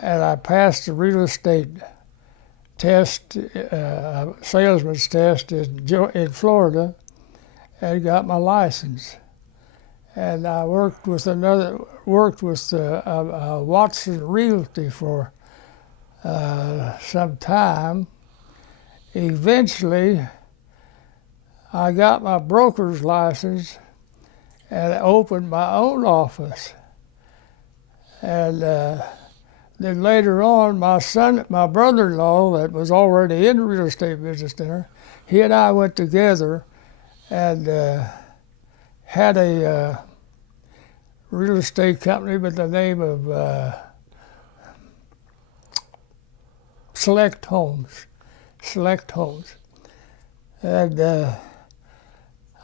and I passed the real estate test, salesman's test in Florida, and got my license. And I worked with Watson Realty for some time. Eventually, I got my broker's license and opened my own office. And then later on, my brother-in-law, that was already in the real estate business there, he and I went together and had a real estate company by the name of Select Homes. And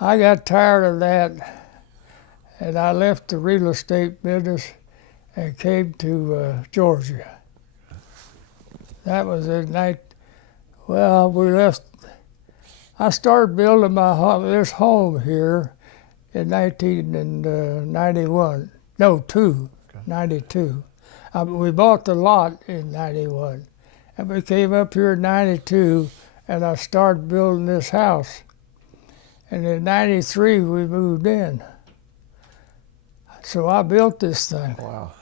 I got tired of that, and I left the real estate business and came to Georgia. That was we left. I started building this home here in 1991. No, 92. We bought the lot in 91. And we came up here in 92, and I started building this house. And in 93, we moved in. So I built this thing. Wow.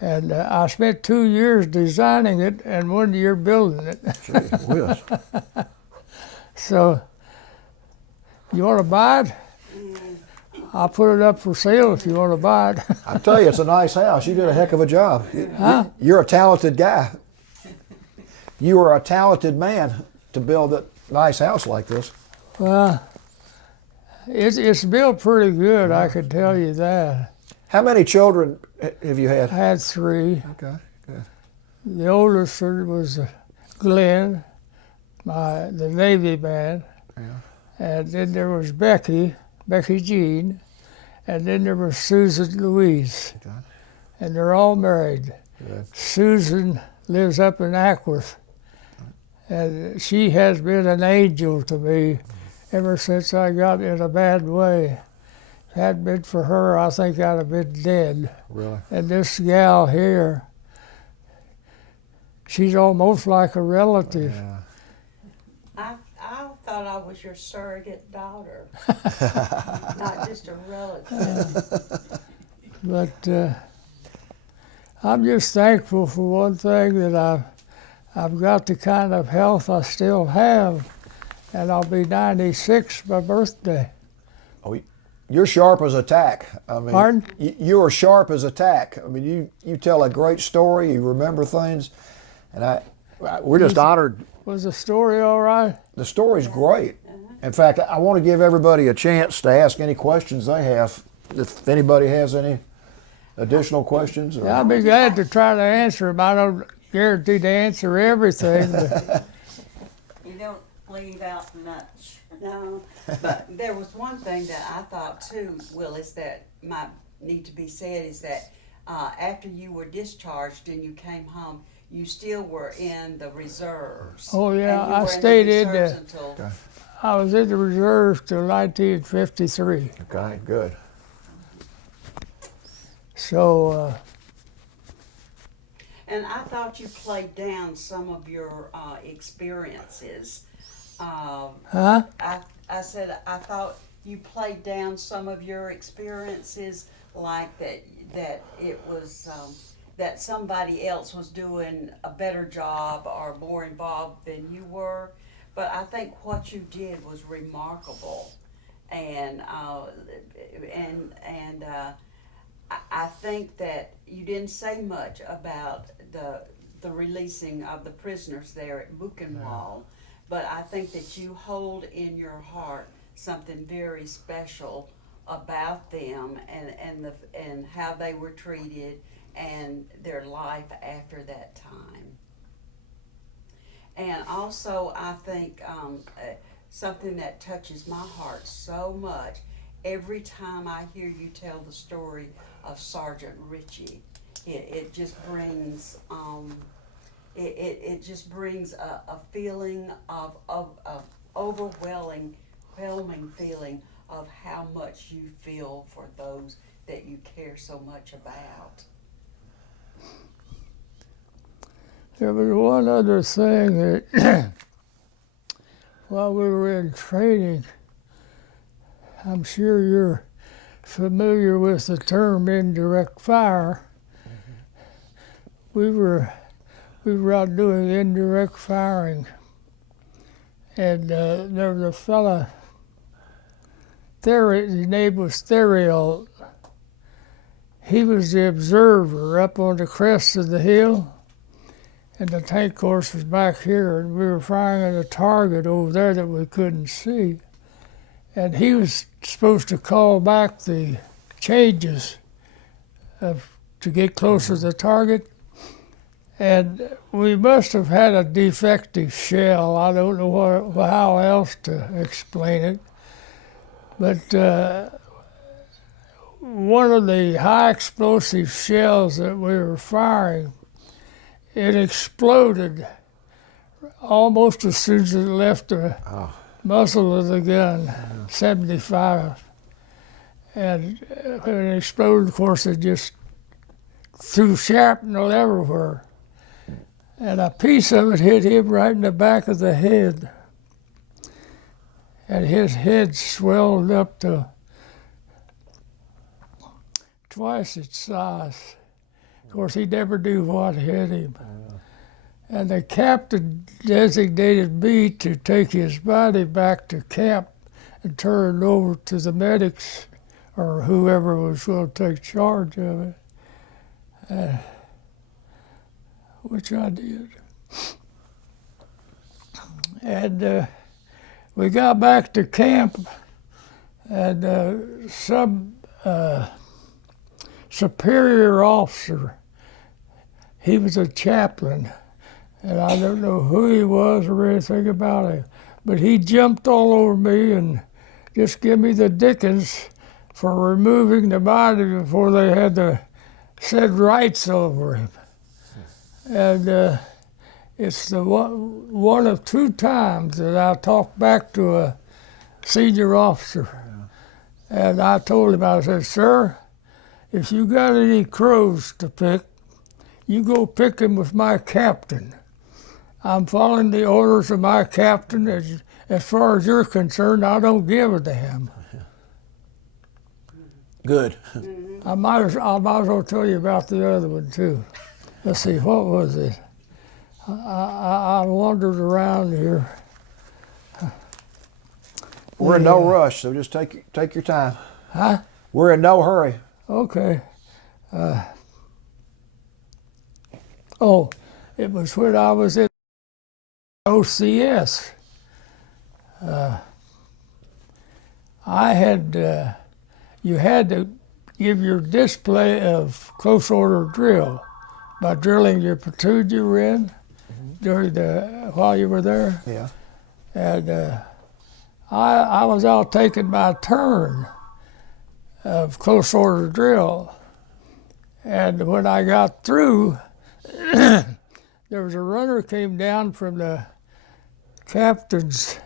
And I spent 2 years designing it and 1 year building it. Gee whiz. So, you want to buy it? I'll put it up for sale if you want to buy it. I tell you, it's a nice house. You did a heck of a job. Huh? You're a talented guy. You are a talented man to build a nice house like this. Well, it's built pretty good, I can tell you that. How many children have you had? I had 3. Okay, good. The oldest one was Glenn, the Navy man. Yeah. And then there was Becky Jean, and then there was Susan Louise. Okay. And they're all married. Good. Susan lives up in Ackworth, and she has been an angel to me ever since I got in a bad way. If it hadn't been for her, I think I'd have been dead. Really? And this gal here, she's almost like a relative. Yeah. I thought I was your surrogate daughter, not just a relative. But I'm just thankful for one thing, that I've got the kind of health I still have, and I'll be 96 my birthday. Oh, you're sharp as a tack. I mean, Pardon? You are sharp as a tack. I mean, you tell a great story. You remember things, and we're just honored. Was the story all right? The story's great. In fact, I want to give everybody a chance to ask any questions they have. If anybody has any additional questions. Or... Yeah, I'll be glad to try to answer them. I don't guarantee to answer everything, but You don't leave out much. No, but there was one thing that I thought too, Willis, that might need to be said is that after you were discharged and you came home, you still were in the reserves. oh yeah, And you I were stayed in reserves the. until, Okay. I was in the reserves till 1953. Okay, good. So and I thought you played down some of your experiences. huh? I said I thought you played down some of your experiences, like that it was that somebody else was doing a better job or more involved than you were. But I think what you did was remarkable, and I think that you didn't say much about the releasing of the prisoners there at Buchenwald, but I think that you hold in your heart something very special about them and how they were treated and their life after that time. And also, I think something that touches my heart so much every time I hear you tell the story of Sergeant Ritchie. It just brings it just brings a feeling of overwhelming feeling of how much you feel for those that you care so much about. There was one other thing that while we were in training, I'm sure you're familiar with the term indirect fire. We were out doing indirect firing, and there was a fella, his name was Theriot. He was the observer up on the crest of the hill, and the tank course was back here, and we were firing at a target over there that we couldn't see. And he was supposed to call back the changes to get closer to the target. And we must have had a defective shell. I don't know how else to explain it. But one of the high explosive shells that we were firing, it exploded almost as soon as it left the muzzle of the gun, 75. And when it exploded, of course, it just threw shrapnel everywhere. And a piece of it hit him right in the back of the head. And his head swelled up to twice its size. Of course, he never knew what hit him. And the captain designated me to take his body back to camp and turn it over to the medics or whoever was going to take charge of it, which I did. And we got back to camp, and some superior officer, he was a chaplain, and I don't know who he was or anything about him, but he jumped all over me and just give me the dickens for removing the body before they had the said rights over him. And it's the one of two times that I talked back to a senior officer. And I told him, I said, sir, if you got any crows to pick, you go pick them with my captain. I'm following the orders of my captain. As far as you're concerned, I don't give a damn. Good. I might as well tell you about the other one too. Let's see, what was it? I wandered around here. We're in no rush, so just take your time. Huh? We're in no hurry. Okay. It was when I was in OCS. You had to give your display of close order drill by drilling your platoon you were in while you were there. Yeah. And I was out taking my turn of close order drill. And when I got through, there was a runner came down from the captain's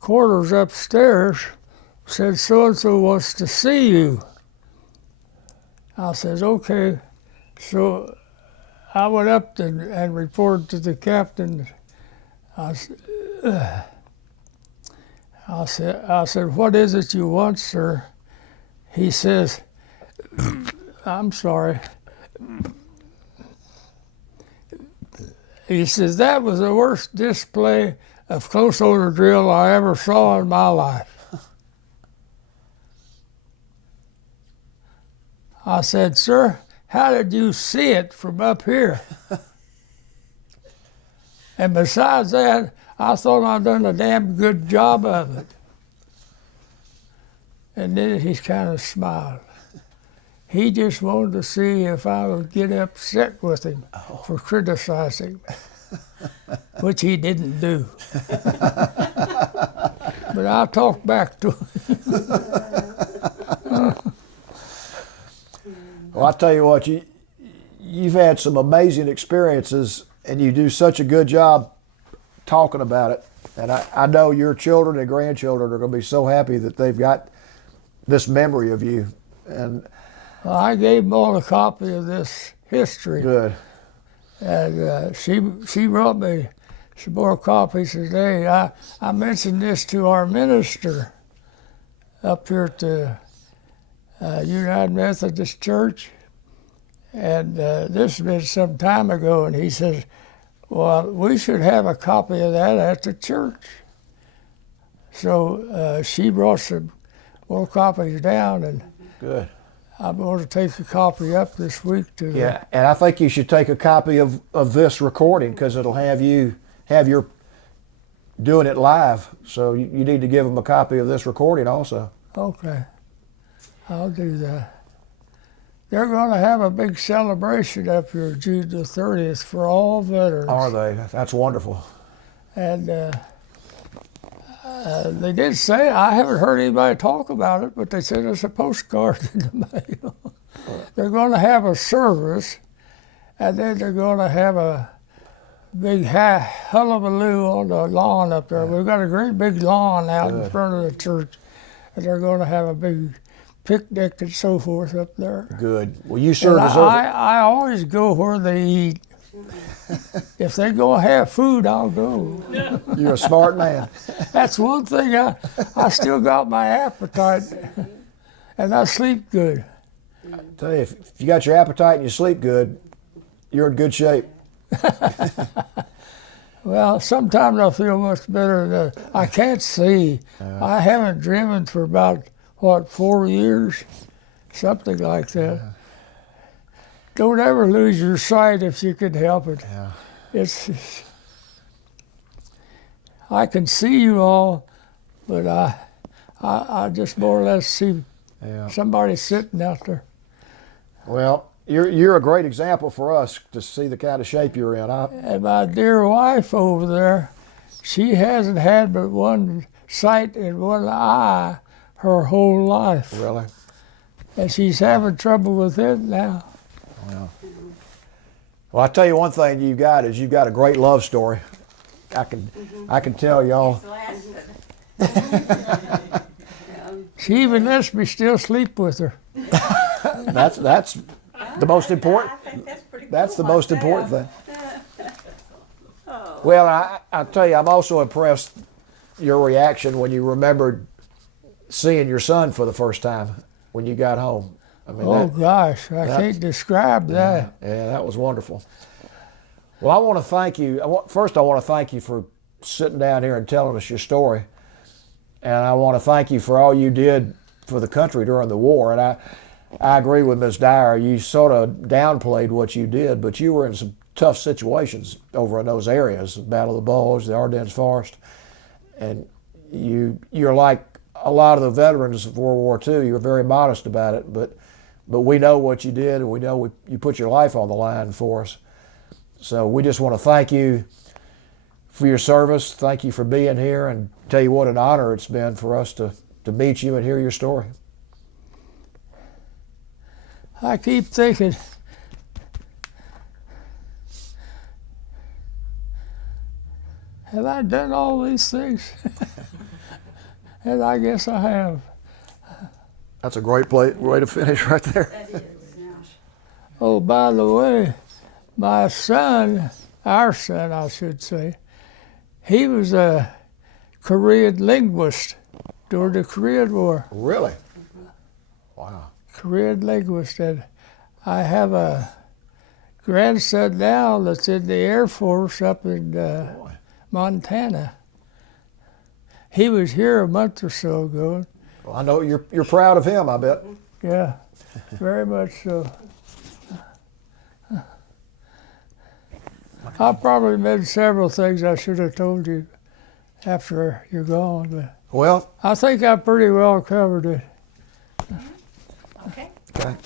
quarters upstairs, said, so-and-so wants to see you. I says, okay. So I went up and reported to the captain. I said, what is it you want, sir? He says, I'm sorry. He says, that was the worst display of close order drill I ever saw in my life. I said, "Sir, how did you see it from up here?" And besides that, I thought I'd done a damn good job of it. And then he kind of smiled. He just wanted to see if I would get upset with him for criticizing me, which he didn't do. But I talked back to him. Well, I tell you what, you've had some amazing experiences, and you do such a good job talking about it. And I know your children and grandchildren are going to be so happy that they've got this memory of you. And Well, I gave them all a copy of this history. good. And she brought me some more copies today. I mentioned this to our minister up here at the United Methodist Church, and this has been some time ago, and he says, "Well, we should have a copy of that at the church." So she brought some more copies down, and Good. I'm going to take a copy up this week to the Yeah, and I think you should take a copy of this recording because it'll have your doing it live. So you need to give them a copy of this recording also. Okay, I'll do that. They're going to have a big celebration up here June the 30th for all veterans. Are they? That's wonderful. And they did say, I haven't heard anybody talk about it, but they said there's a postcard in the mail. They're going to have a service, and then they're going to have a big hullabaloo on the lawn up there. We've got a great big lawn out in front of the church, and they're going to have a big picnic and so forth up there. Good. Well, you sure And deserve it. I always go where they eat. If they go have food, I'll go. You're a smart man. That's one thing. I still got my appetite, and I sleep good. Tell you, if you got your appetite and you sleep good, you're in good shape. Well, sometimes I feel much better than I can't see. I haven't driven for about, 4 years? Something like that. Don't ever lose your sight if you can help it. Yeah. It's I can see you all, but I just more or less see Yeah. somebody sitting out there. Well, you're a great example for us to see the kind of shape you're in. And my dear wife over there, she hasn't had but one sight in one eye her whole life. Really? And she's having trouble with it now. Well, I tell you one thing you've got a great love story. I can tell y'all. She even lets me still sleep with her. That's the most important. I think that's pretty cool That's the most important myself. thing. Well, I tell you, I'm also impressed your reaction when you remembered seeing your son for the first time when you got home. I mean, Oh gosh, I can't describe that. yeah, that was wonderful. Well, I want to thank you. First, I want to thank you for sitting down here and telling us your story. And I want to thank you for all you did for the country during the war. And I agree with Ms. Dyer. You sort of downplayed what you did, but you were in some tough situations over in those areas, the Battle of the Bulge, the Ardennes Forest. And you're like a lot of the veterans of World War II. You were very modest about it, but we know what you did, and we know you put your life on the line for us. So we just want to thank you for your service. Thank you for being here, and tell you what an honor it's been for us to meet you and hear your story. I keep thinking, have I done all these things? And I guess I have. That's a great way to finish right there. Oh, by the way, my son, our son, I should say, he was a Korean linguist during the Korean War. Really? Wow. Korean linguist, and I have a grandson now that's in the Air Force up in Montana. He was here a month or so ago. Well, I know you're proud of him, I bet. Yeah, very much so. I probably made several things I should have told you after you're gone, but Well, I think I pretty well covered it. Okay. okay.